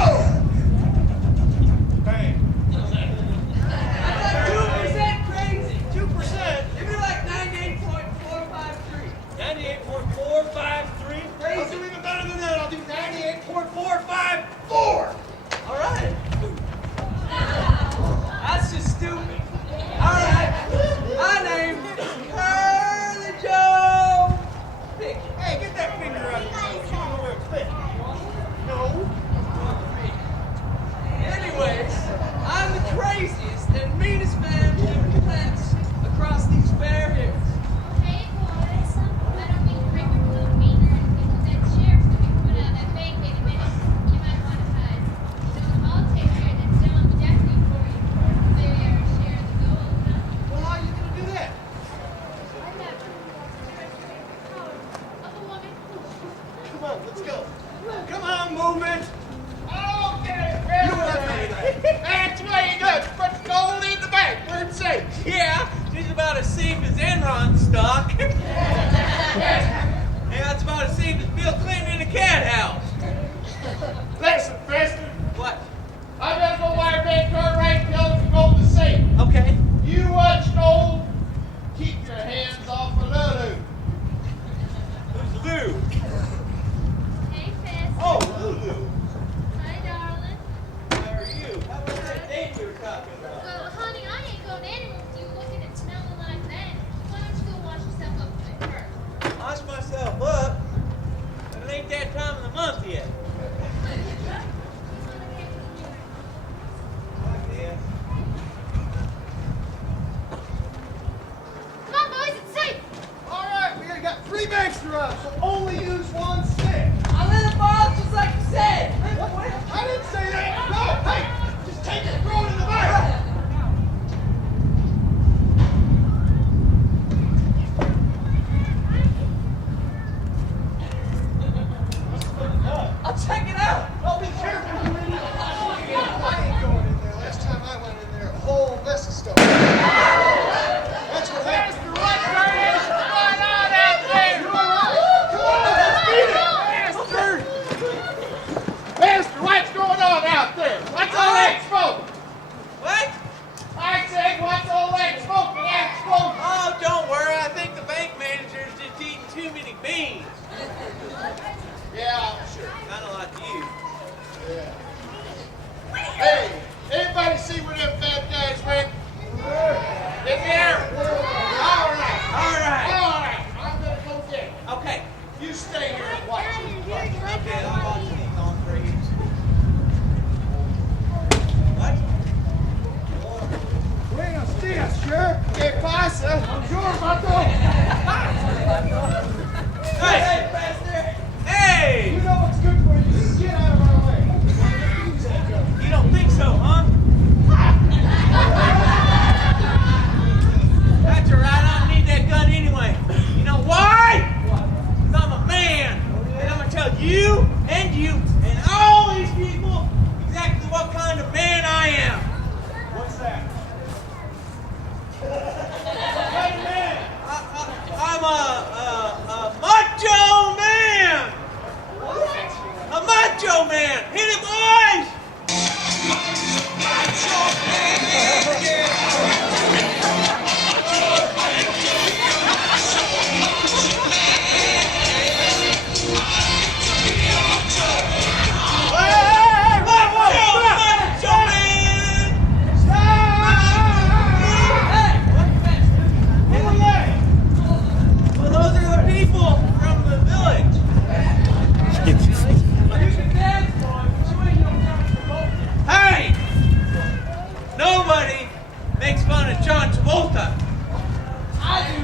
Bang. That's 2% crazy. 2%? It'd be like 98.453. 98.453? Crazy. I'll do even better than that. I'll do 98.454. All right. That's just stupid. All right. My name is Curly Joe Pickett. Hey, get that finger out of your nose. You don't know where it's fit. No. Anyways, I'm the craziest and meanest man who plants across these fair hills. Hey, boys. I don't mean to break your little finger and think that sheriff's going to be coming out of that bank any minute. You might want to hide. So I'll take care of that dumb deputy for you. Maybe I will share the gold, huh? Well, how are you going to do that? I never. Of a woman. Come on, let's go. Come on, movement. Okay, that's what he does. Put the gold in the bank. Where it's safe. Yeah, she's about as safe as Enron's stock. Yeah, that's about as safe as Bill Clinton in a cat house. Listen, Fester. What? I gotta go wire that car right and tell them to go to the safe. Okay. You watch gold. Keep your hands off of Lulu. Who's Lou? Hey, Fester. Oh, Lulu. Hi, darling. How are you? How about that date we were talking about? Well, honey, I ain't going anywhere with you looking and smelling like that. Why don't you go wash yourself up a bit first? Wash myself up? But it ain't that time of the month yet. Come on, boys, it's safe. All right, we got 3 banks to run. Okay, I'm watching these on 3. What? Buenos dias, Sheriff. ¿Qué pasa? Bonjour, Marco. Hey, Pastor! Hey! You know what's good for you. Just get out of our way. You don't think so, huh? That's all right. I don't need that gun anyway. You know why? Because I'm a man. And I'm going to tell you and all these people exactly what kind of man I am. What's that? Wait a minute. I'm a macho man. A macho man. Hit it, boys. Well, those are the people from the village. You can dance, boy, but you ain't no John Travolta. Hey! Nobody makes fun of John Travolta. I do.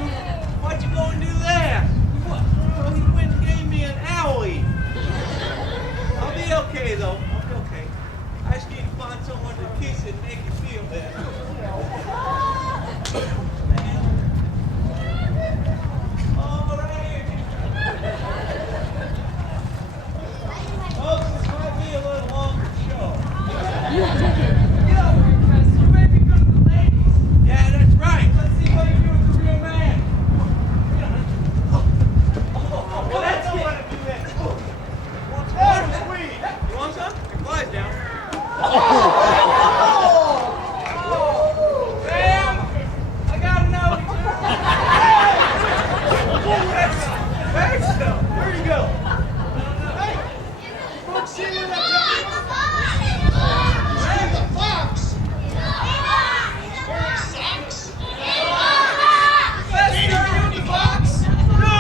Why'd you go and do that? What? Well, he went and gave me an owie. I'll be okay, though. I'll be okay. I just need to find someone to kiss it and make it feel better. All right. Folks, this might be a little longer show. Get over here, Chris. You may be good with the ladies. Yeah, that's right. Let's see what you do with the real man. Well, that's it. Hey, sweet. You want some? Your fly's down. Sam, I gotta know you. Hey, where'd he go? Hey, folks, see where that Hey, the fox. Wearing socks. Fester, you the fox? No!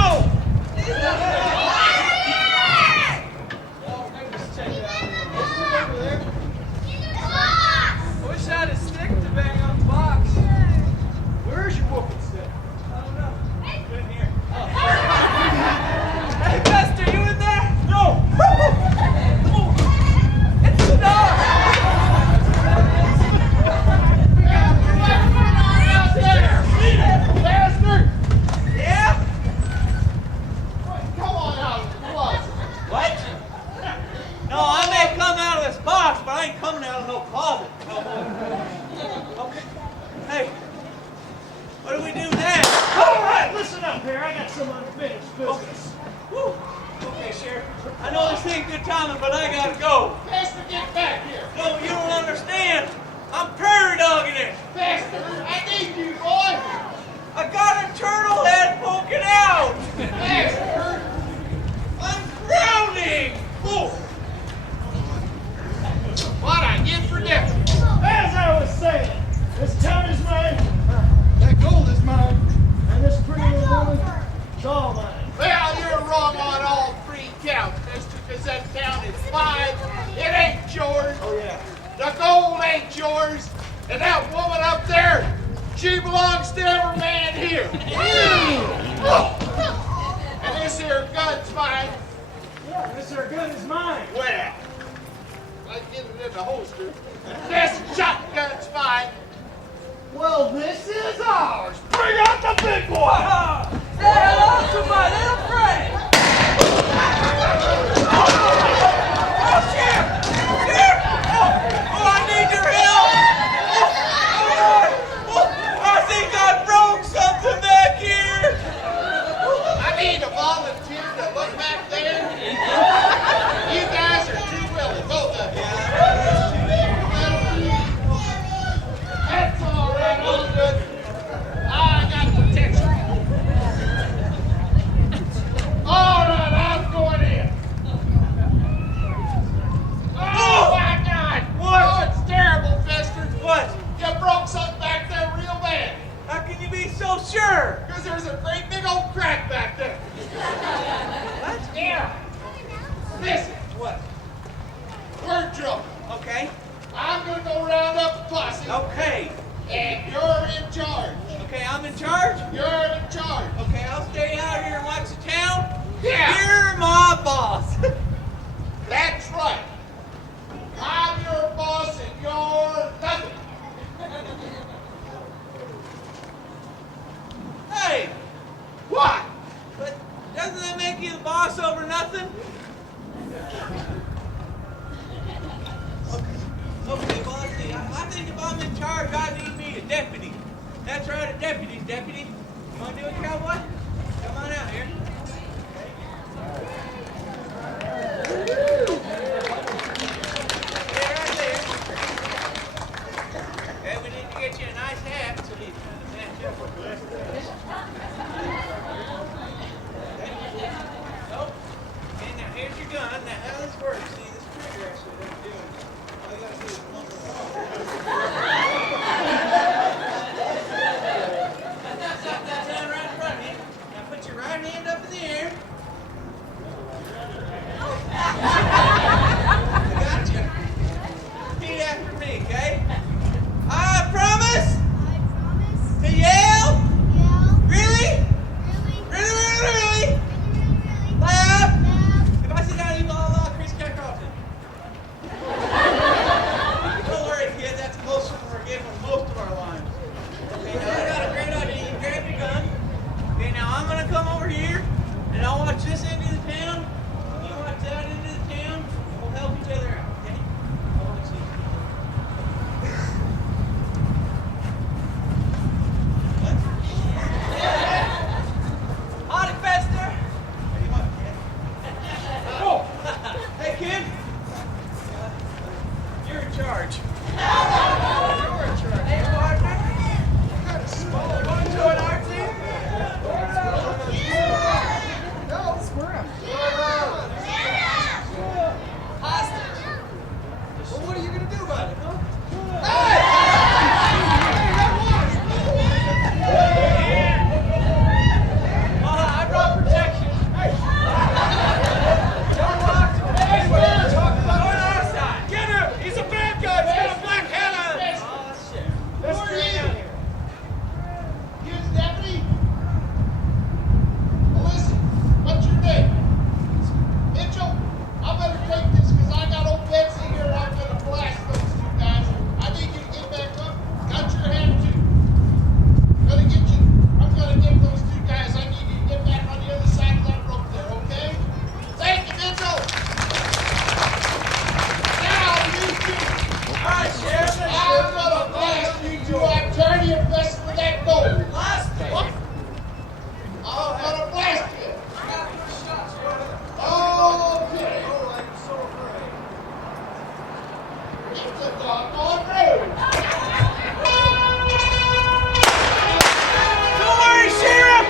Wish I had a stick to bang on the box. Where's your whooping stick? I don't know. Good in here. Hey, Fester, you in there? No! It's the dog! Bastard! Yeah? Come on out of the closet. What? No, I may come out of this box, but I ain't coming out of no closet. No. Okay. Hey, what do we do next? All right, listen up here. I got some unfinished business. Woo. Okay, Sheriff. I know this ain't good timing, but I gotta go. Bastard, get back here. No, you don't understand. I'm prairie dogging it. Bastard, I need you, boy. I got a turtle head poking out. Bastard. I'm drowning. Ooh. What I get for dinner. As I was saying, this town is mine, that gold is mine, and this pretty little woman is all mine. Well, you're wrong on all 3 counts, mister, because that town is mine. It ain't yours. Oh, yeah. The gold ain't yours. And that woman up there, she belongs to every man here. And this here gun's mine. Yeah, this here gun is mine. Well, I get it in the holster. This shotgun's mine. Well, this is ours. Bring out the big boy. Say hello to my little friend. Oh, Sheriff! Sheriff! Oh, I need your help! I think I broke something back here! I need a volunteer to look back there. You guys are too willing, both of you. That's all right, all good. I got protection. this works. See, this trigger actually doesn't do it. All you gotta do is pump the ball. Stand right in front of you. Now put your right hand up in the air. I got you. Repeat after me, okay? I promise. To yell. Really? Really? Laugh. If I sit down, you all Chris Carlton. Don't worry, kid. That's closer than we're getting with most of our lines. Okay, now I got a great idea. You grab your gun. Okay, now I'm gonna come over here, and I'll watch this end of the town. You watch that end of the town, and we'll help each other out. Okay? I want to see. Howdy, Fester. What do you want, kid? Oh, hey, kid. You're in charge. You're in charge. Hey, partner. Kind of small. You want to join our team? No, squirm. Hostage. Well, what are you going to do about it, huh? Hey! I brought protection. Don't walk to me. We're talking about on our side. Get him! He's a bad guy. He's got a black hat on. Oh, shit. Let's bring him down here. Here's Deputy. Well, listen, what's your name? Mitchell, I better take this because I got old Betsy here and I'm going to blast those two guys. I need you to get back up. Got your hand too. I'm going to get those two guys. I need you to get back on the other side of that rope there, okay? Thank you, Mitchell. Now, you two. All right, Sheriff. I'm going to blast you two. I'm turning your best for that gold. Last What? I'm going to blast you. Okay. Oh, I'm so afraid. It's a doggone road. Don't worry, Sheriff!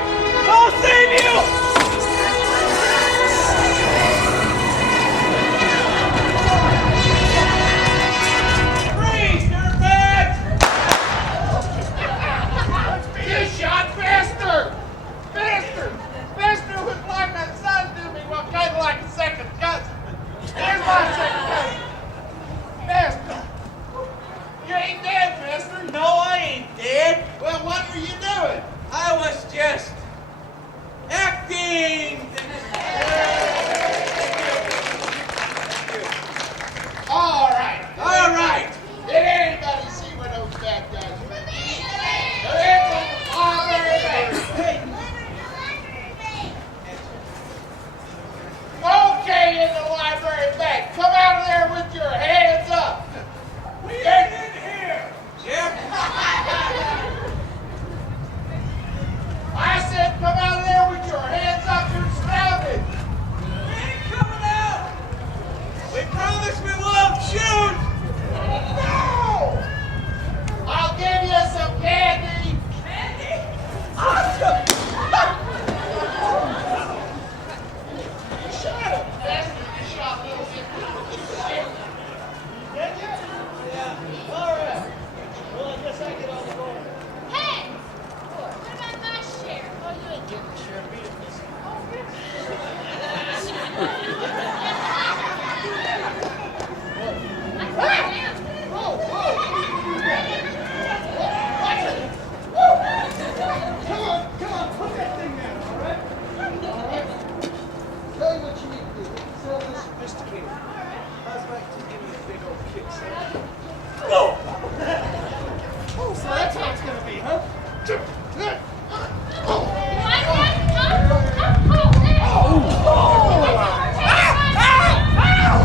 I'll save you! Freeze, dirtbags! You shot Fester! Fester was like a son to me, well, kind of like a second cousin. There's my second cousin. Fester. You ain't dead, Fester. No, I ain't dead. Well, what were you doing? I was just acting. All right. All right. Did anybody see where those bad guys went? They're in the library bank. Okay, in the library bank. Come out of there with your hands up. We ain't in here. Yep. I said come out of there with your hands up. You're surrounded. We ain't coming out. We promise we won't shoot. No! I'll give you some candy. Candy? Awesome. You shot him. Fester, you shot little bit. Did you? Yeah. All right. Well, I guess I get on the board. Hey! What about my share? Oh, you ain't getting the share. Beat it, miss. Come on, put that thing down, all right? All right. Tell you what you need to do. It's a little sophisticated. How's about you give me a big old kick, son? Oh, so that's how it's gonna be, huh?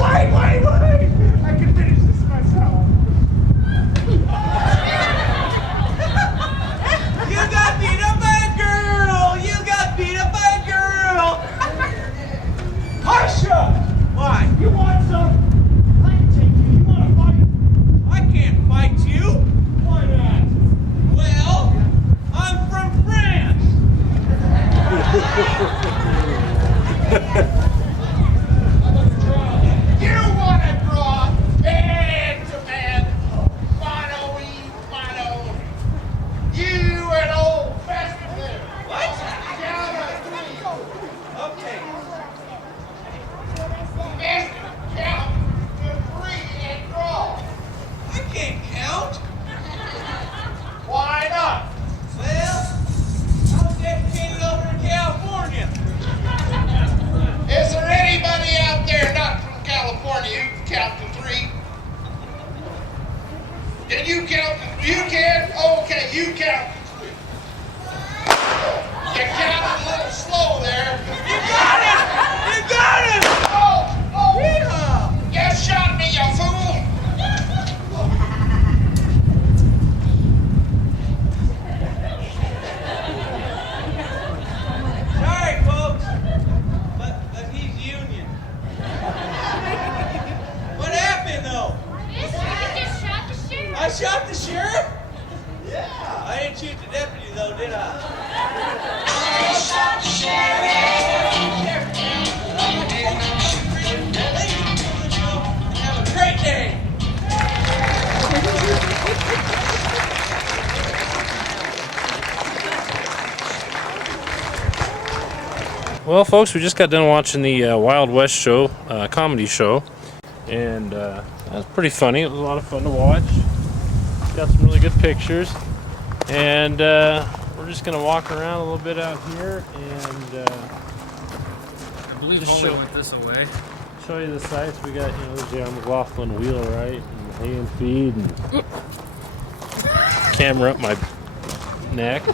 Wait! I can finish this myself. You got beat up by a girl! You got beat up by a girl! Harsha! Why? You want some? I can take you. You want to fight? I can't fight you. Why not? Well, I You can? Okay, you count. You counted a little slow there. You got it! You got it! Oh! Yeah. You shot me, you fool! Sorry, folks, but he's Union. What happened, though? You just shot the sheriff. I shot the sheriff? Yeah. I didn't shoot the deputy, though, did I? I shot the sheriff. Have a great day. Well, folks, we just got done watching the Wild West show, comedy show, and that was pretty funny. It was a lot of fun to watch. Got some really good pictures, and we're just gonna walk around a little bit out here and I believe just Holly went this away. show you the sights. We got, there's the McLaughlin wheelwright and hay and feed, and camera up my neck.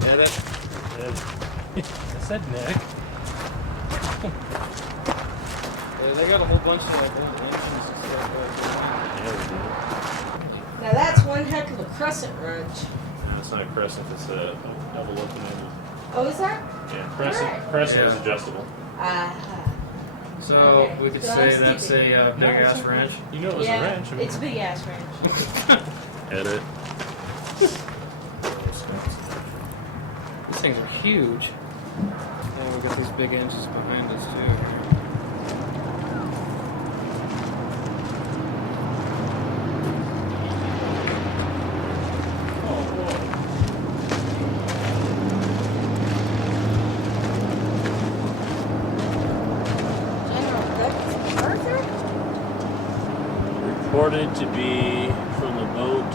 Get it? I said neck. They got a whole bunch of like little engines and stuff. Yeah, we do. Now that's one heck of a crescent wrench. No, it's not a crescent, it's a double open-ended. Oh, is that? Yeah, crescent is adjustable. So Okay. we could So say I'm that's stupid. a big ass wrench. You know it was a wrench. I mean, It's a big ass wrench. edit. These things are huge. And we've got these big engines behind us too. Reported to be from the boat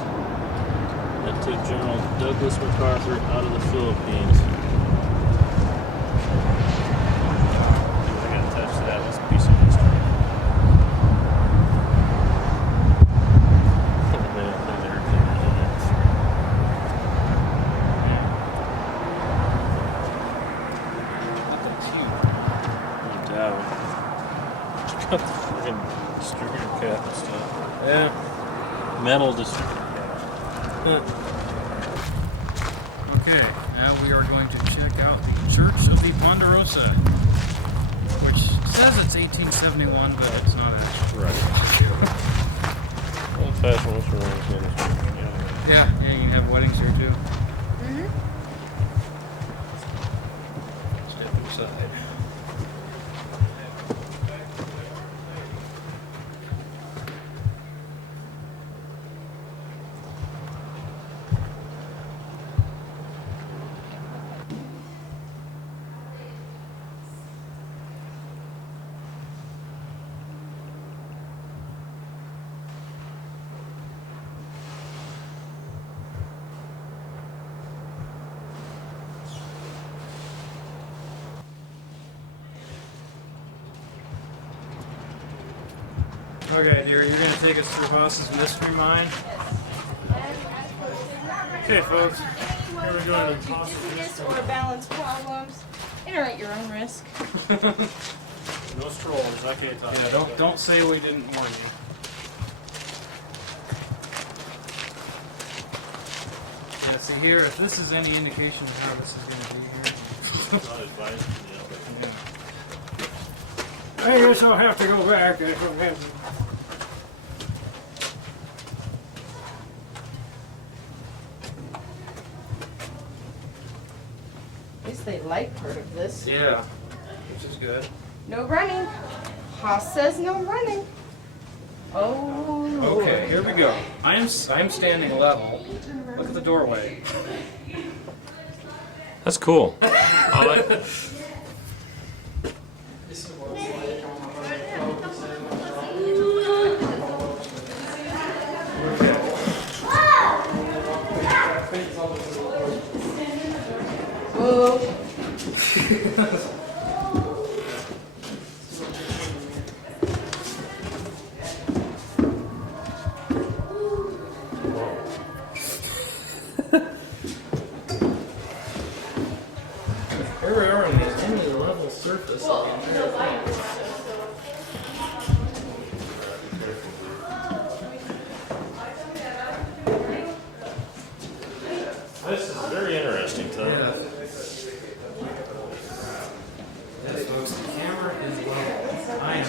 that took General Douglas MacArthur out of the Philippines. I gotta touch that. That's a piece of history. No doubt. Got the friggin' distributor cap and stuff. Yeah. Metal distributor cap. Okay, now we are going to check out the Church of the Ponderosa, which says it's 1871, but it's not actually. Right. Old-fashioned Western industry. Yeah, you can have weddings here too. Step inside. Okay, dear, you're going to take us through Haas's Mystery Mine. Okay, folks, here we're going to Haas's Dizziness or balance problems. Enter at your own risk. No strollers, I can't talk. Yeah, don't say we didn't warn you. Yeah, see here, if this is any indication of how this is going to be here. Not advised, Yeah. I guess I'll have to go back. I don't have At least they like part of this. Yeah, which is good. No running. Haas says no running. Oh. Okay, Lord. here we go. I'm standing level. Look at the doorway. That's cool. I like that. Whoa.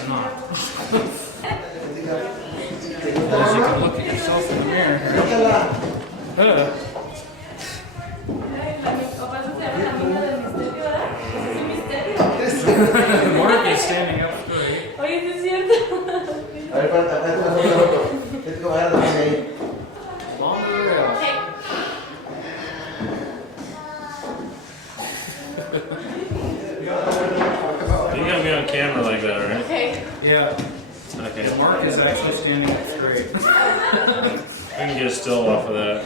not. As you can look at yourself in the mirror. Mark is standing up straight. Oye, ¿sí es cierto? A ver, para una foto. Es como era la ahí. On the rail. You got me on camera like that, right? Okay. Yeah. Okay. Mark is actually standing up straight. I can get a still off of that.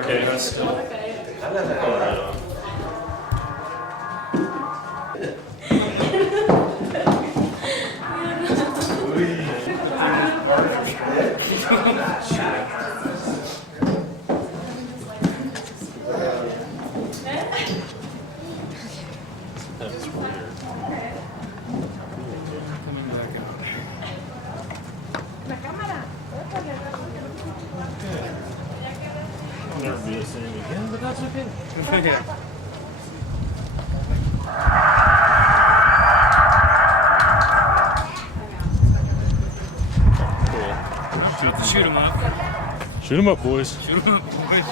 Okay, that's still. Oh, right on. That's weird. Coming back out. I'll never be the same again, but that's okay. Yeah. Shoot him up. Shoot 'em up, boys. Shoot him up, boys.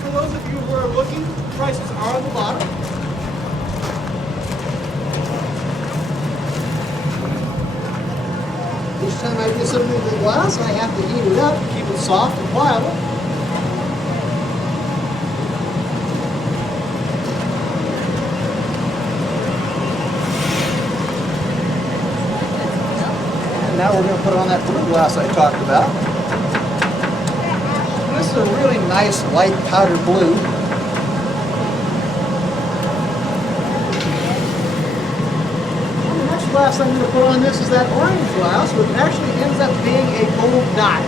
For those of you who are looking, prices are on the bottom. Each time I do something with the glass, I have to heat it up, keep it soft and pliable. And now we're going to put on that blue glass I talked about. This is a really nice light powder blue. The next glass I'm going to put on this is that orange glass, which actually ends up being a gold dot.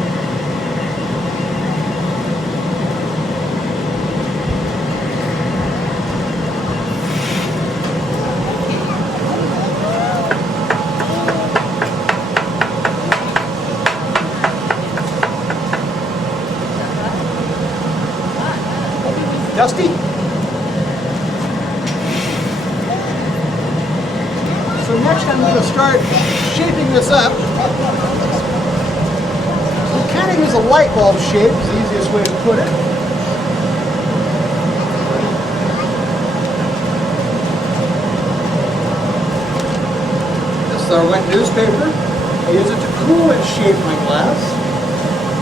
Dusty? So next I'm going to start shaping this up. We kind of use a light bulb shape, is the easiest way to put it. This is our wet newspaper. I use it to cool and shape my glass.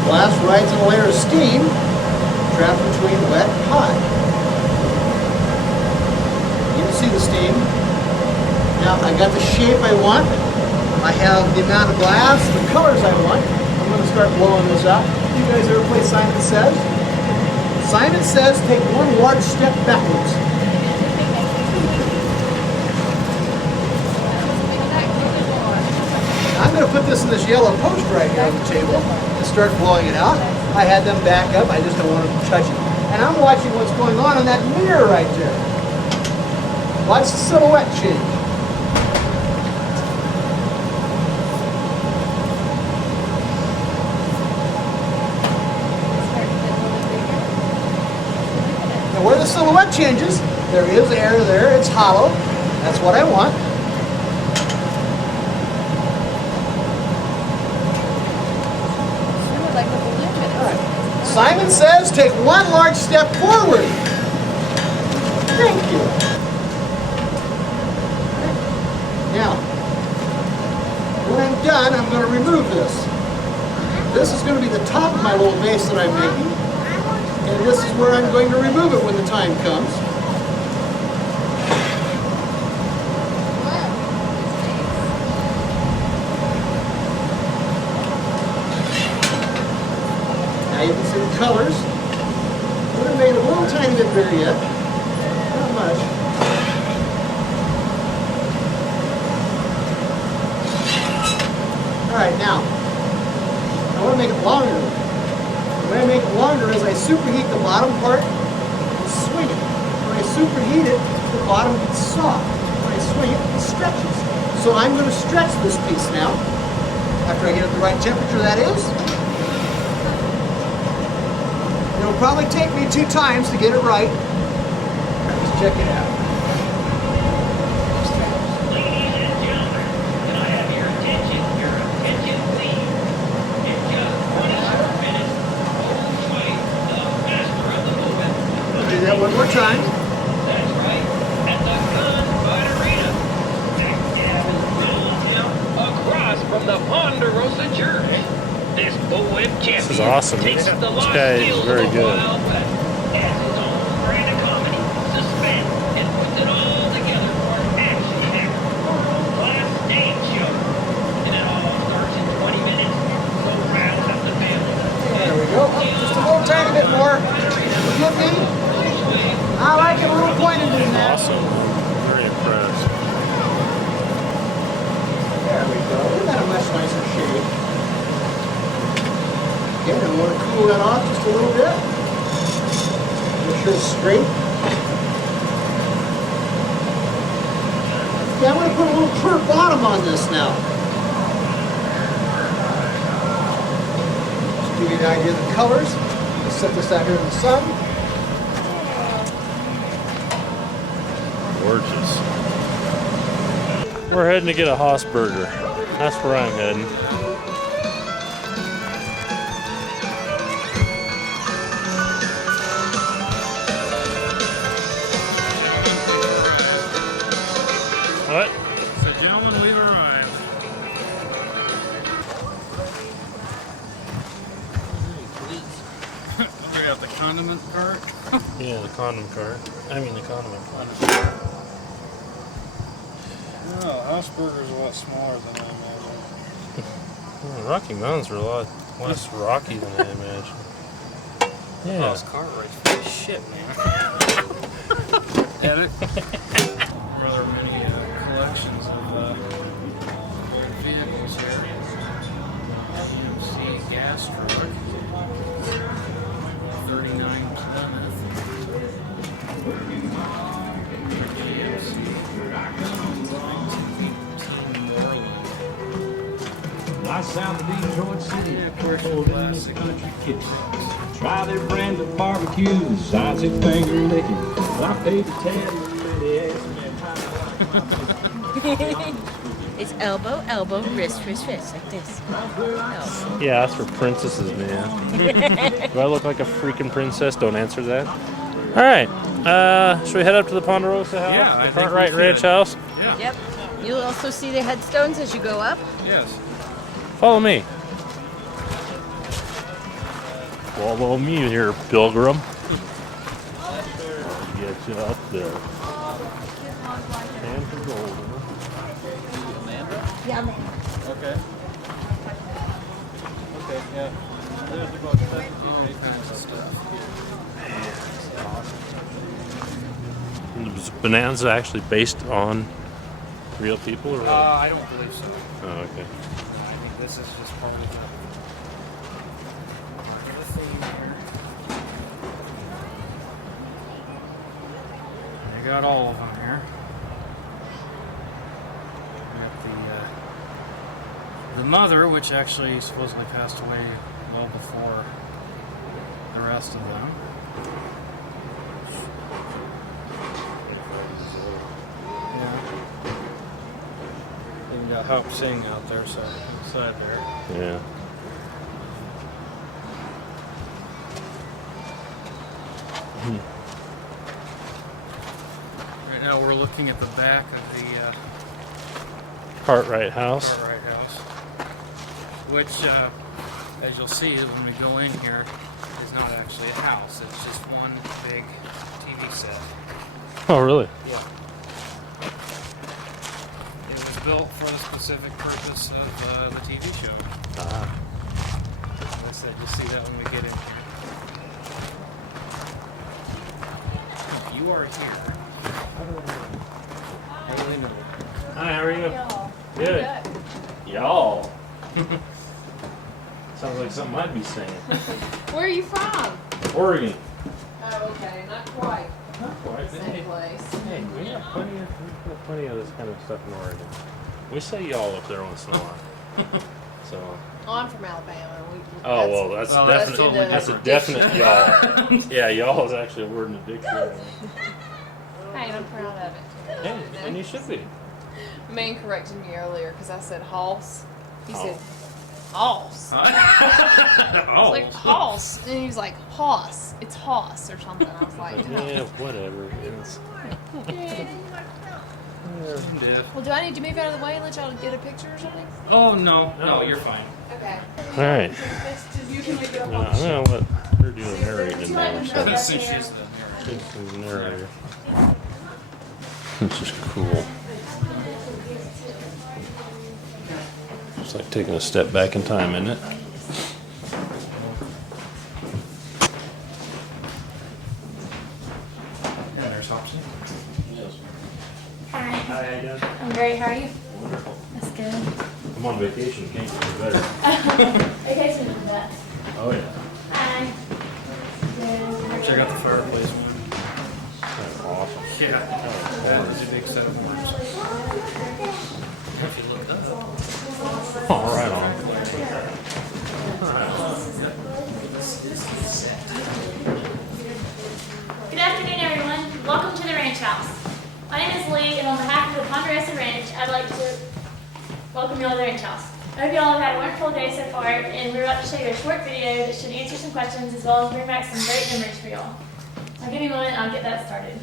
Glass rides in a layer of steam trapped between wet and hot. You can see the steam. Now I got the shape I want. I have the amount of glass, the colors I want. I'm going to start blowing this up. You guys ever play Simon Says? Simon Says, take one large step backwards. I'm going to put this in this yellow post right here on the table and start blowing it out. I had them back up, I just don't want them to touch it. And I'm watching what's going on in that mirror right there. Watch the silhouette change. And where the silhouette changes, there is air there, it's hollow. That's what I want. Simon Says, take one large step forward. Thank you. Now, when I'm done, I'm going to remove this. This is going to be the top of my little vase that I'm making. And this is where I'm going to remove it when the time comes. colors. I'm going to make it a little tiny bit bigger yet. Not much. Alright, now, I want to make it longer. The way I make it longer is I superheat the bottom part and swing it. When I superheat it, the bottom gets soft. When I swing it, it stretches. So I'm going to stretch this piece now, after I get it the right temperature, that is. It'll probably take me 2 times to get it right. Let's check it out. Do that one more time. That's right, at the Gunfight Arena. Across from the Ponderosa Church. This bullwhip champion This is awesome. takes This the lost guy is field very of the good. Wild West as his own brand of comedy, suspense, and puts it all together for an action-packed world-class stage show. And it all starts in 20 minutes, so round up the family. There we go. Oh, just a little tiny bit more. Forgive me. I like it a little pointed in there. Awesome. Very impressed. There we go. Isn't that a much nicer shade? Okay, then I want to cool that off just a little bit. Make sure it's straight. Okay, I'm going to put a little curved bottom on this now. Just give you an idea of the colors. Let's set this out here in the sun. Gorgeous. We're heading to get a Haas burger. That's where I'm heading. What? So, gentlemen, we've arrived. We got the condiment cart. Yeah, the condom cart. I mean the condiment cart. Oh, house burgers are a lot smaller than I imagined. Well, Rocky Mountains are a lot less rocky than I imagined. Yeah. Oh, this cart ride's full of shit, man. Edit. Rather many collections of old vehicles here. GMC gas truck. 39 Plymouth. Nice south of Detroit City, Yeah, of course, old classic. country kids. Try their brand of barbecue, side six finger licking. I paid the tab and they asked me how It's elbow, elbow, wrist, wrist, wrist, like this. Elbow. Yeah, that's for princesses, man. Do I look like a freaking princess? Don't answer that. All right. Should we head up to the Ponderosa house? Yeah, I the think we Cartwright should. Ranch house? Yeah. Yep. You'll also see the headstones as you go up. Yes. Follow me. Follow me here, pilgrim. Get you up there. And for gold. Yeah, man. Okay. Okay, yeah. There's about 17 acres of stuff. Was Bonanza actually based on real people, or what? I don't believe so. Oh, okay. I think this is just part of the theme here. You got all of them here. You got the mother, which actually supposedly passed away well before the rest of them. You got Help Sing out there, so inside there. Yeah. Right now we're looking at the back of the Cartwright house. Cartwright house, which, as you'll see when we go in here, is not actually a house. It's just one big TV set. Oh, really? Yeah. It was built for the specific purpose of the TV show. Ah. Like I said, you'll see that when we get in here. You are here. Hi, how are you? Good. Y'all. Sounds like something I'd be saying. Where are you from? Oregon. Oh, okay, not quite. Not quite. Same place. Hey, we got plenty of this kind of stuff in Oregon. We say y'all up there once in a while. So. Oh, I'm from Alabama. That's a definite y'all. Yeah, y'all is actually a word in the dictionary. Hey, and I'm proud of it. Hey, and you should be. Man corrected me earlier because I said hoss. He said Oh. hoss. I was like hoss, and he was like hoss. It's hoss or something. I was like, yeah, whatever. Well, do I need to move out of the way and let y'all get a picture or something? Oh, no, you're fine. Okay. All right. You can make it I'm gonna let her do the narrating now. So. Since she's the She's the narrator. This is cool. It's like taking a step back in time, isn't it? And there's Hobson. Hi. Hi, how you doing? I'm great. How are you? Wonderful. That's good. I'm on vacation. Can't get better. Vacation is that. Oh yeah. Hi. Check out the fireplace one. That's awesome. Yeah. That was a big set of words. If you looked up. Oh, right on. Good afternoon, everyone. Welcome to the ranch house. My name is Lee, and on behalf of the Ponderosa Ranch, I'd like to welcome you all to the ranch house. I hope you all have had a wonderful day so far, and we're about to show you a short video that should answer some questions as well as bring back some great memories for y'all. Now give me a moment, and I'll get that started.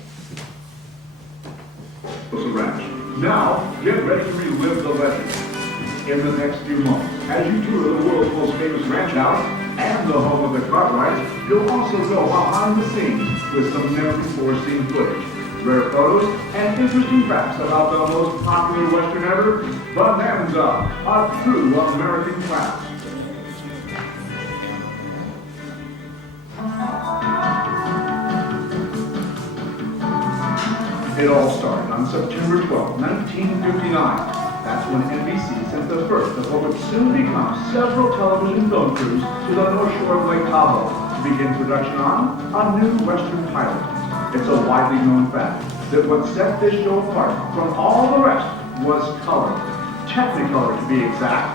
Ranch. Now, get ready to relive the legend. In the next few moments, as you tour the world's most famous ranch house and the home of the Cartwrights, you'll also go behind the scenes with some never-before-seen footage, rare photos, and interesting facts about the most popular Western ever, Bonanza, a true American classic. It all started on September 12, 1959. That's when NBC sent the first of what would soon become several television film crews to the North Shore of Lake Tahoe to begin production on a new Western pilot. It's a widely known fact that what set this show apart from all the rest was color. Technicolor to be exact.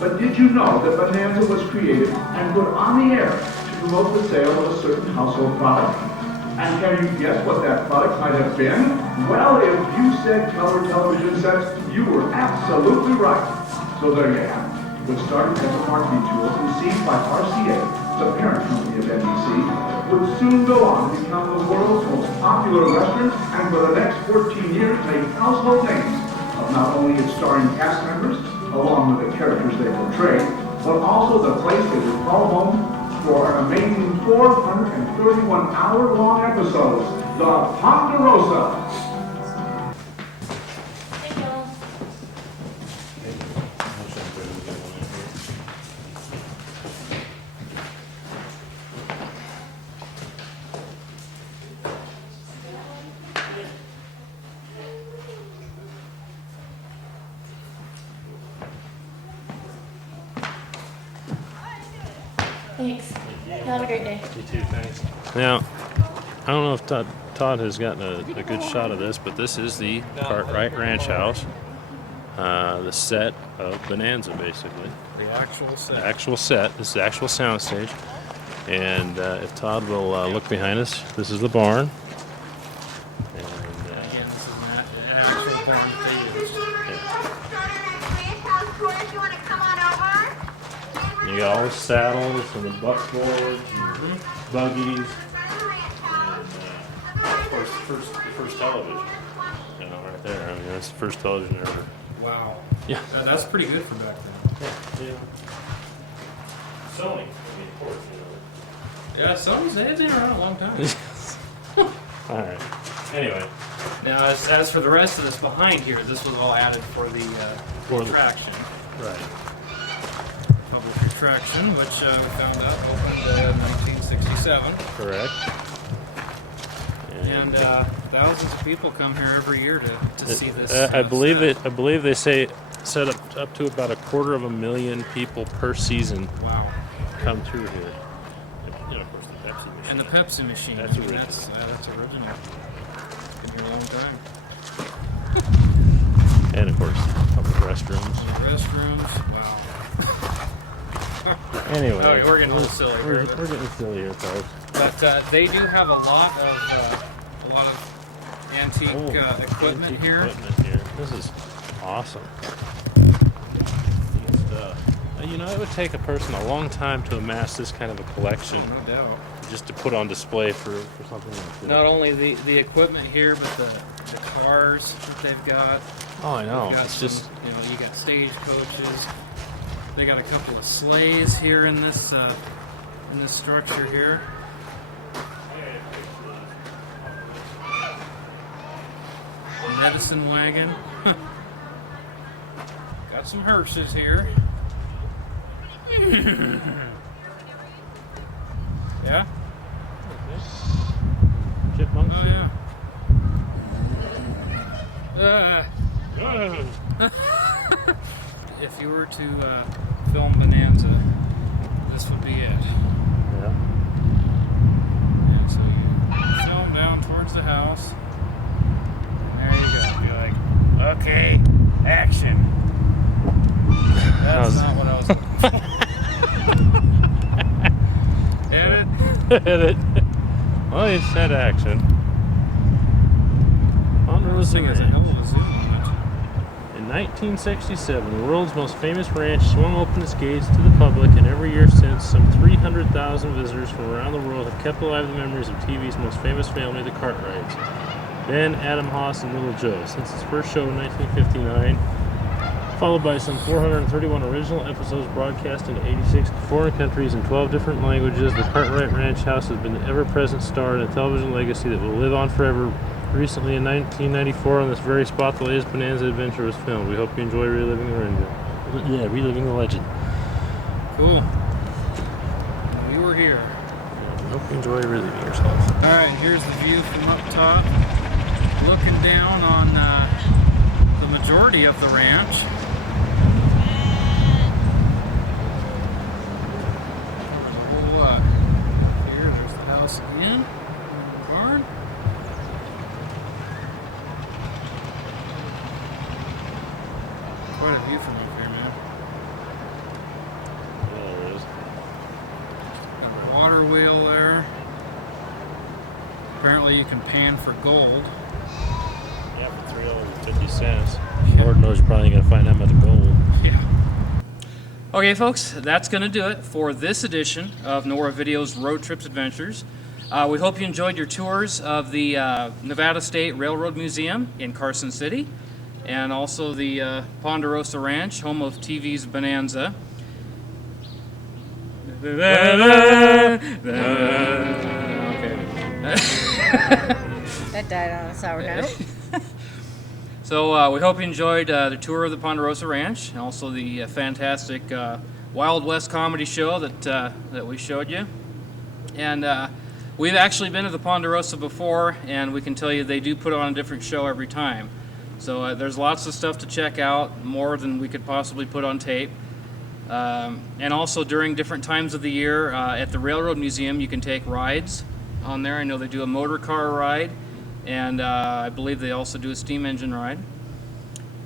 But did you know that Bonanza was created and put on the air to promote the sale of a certain household product? And can you guess what that product might have been? Well, if you said color television sets, you were absolutely right. So there you have it. What started as a marketing tool conceived by RCA, the parent company of NBC, would soon go on to become the world's most popular Western, and for the next 14 years make household names of not only its starring cast members, along with the characters they portrayed, but also the place they would call home for an amazing 431-hour-long episodes, the Ponderosa. Thank y'all. Thanks. Have a great day. You too, thanks. Now, I don't know if Todd has gotten a good shot of this, but this is the Cartwright Ranch House. The set of Bonanza, basically. The actual set. The actual set. This is the actual sound stage. And if Todd will look behind us, this is the barn. And, Again, this is an actual barn phase. you got all the saddles and the buckboards and buggies. And, of course, the first television. You know, right there. I mean, that's the first television ever. Wow. Yeah. That's pretty good for back then. Yeah. Sony, I mean, of course, you know. Yeah, they've been around a long time. All right. Anyway. Now, as for the rest of this behind here, this was all added for the retraction. Right. Public retraction, which we found out opened in 1967. Correct. And thousands of people come here every year to see this. I believe they set up to about 250,000 people per season. Wow. Come through here. You know, of course, the Pepsi machine. And the Pepsi machine. That's I mean, original. That's original. Been here a long time. And of course, a couple of restrooms. Restrooms. Wow. Anyway, okay, we're getting a little silly we're here. getting silly here, folks. But they do have a lot of antique equipment here. This is awesome. You know, it would take a person a long time to amass this kind of a collection. No doubt. Just to put on display for something like this. Not only the equipment here, but the cars that they've got. Oh, I know. Got It's some, just you got stagecoaches. They got a couple of sleighs here in this structure here. Medicine wagon. Got some hearses here. Yeah? Chipmunks. Oh, yeah. If you were to film Bonanza, this would be it. Yeah. And so you film down towards the house. And there you go. Be like, okay, action. That's not what I was looking for. Edit. Edit. Well, you said action. This thing has a hell of a zoom on In 1967, the world's most famous ranch swung open its gates to the public, and every year since, some 300,000 visitors from around the world have kept alive the memories of TV's most famous family, the Cartwrights. Ben, Adam Haas, and Little Joe. Since its first show in 1959, followed by some 431 original episodes broadcast in 86 foreign countries in 12 different languages, the Cartwright Ranch House has been the ever-present star in a television legacy that will live on forever. Recently, in 1994, on this very spot, the latest Bonanza adventure was filmed. We hope you enjoy reliving the legend. Cool. We were here. Hope you enjoy reliving yourself. Alright, here's the view from up top. Looking down on the majority of the ranch. A whole lot. Here, there's the house again. The barn. Quite a view from up here, man. Yeah, there is. Got the water wheel there. Apparently you can pan for gold. Yeah, for $3.50. Lord knows you're probably going to find that much gold. Yeah. Okay, folks, that's going to do it for this edition of Nora Video's Road Trips Adventures. We hope you enjoyed your tours of the Nevada State Railroad Museum in Carson City, and also the Ponderosa Ranch, home of TV's Bonanza. Okay. That died on a sour note. So we hope you enjoyed the tour of the Ponderosa Ranch, and also the fantastic Wild West comedy show that we showed you. And we've actually been to the Ponderosa before, and we can tell you they do put on a different show every time. So there's lots of stuff to check out, more than we could possibly put on tape. And also during different times of the year at the Railroad Museum, you can take rides on there. I know they do a motor car ride, and I believe they also do a steam engine ride.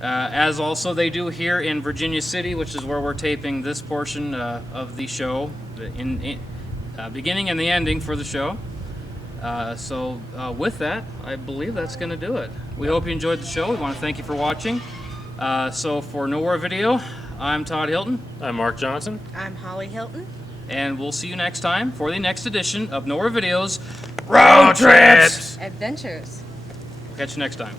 As also they do here in Virginia City, which is where we're taping this portion of the show, the beginning and the ending for the show. So with that, I believe that's going to do it. We hope you enjoyed the show. We want to thank you for watching. So for Nowhere Video, I'm Todd Hilton. I'm Mark Johnson. I'm Holly Hilton. And we'll see you next time for the next edition of Nowhere Video's Road Trips Adventures. Catch you next time.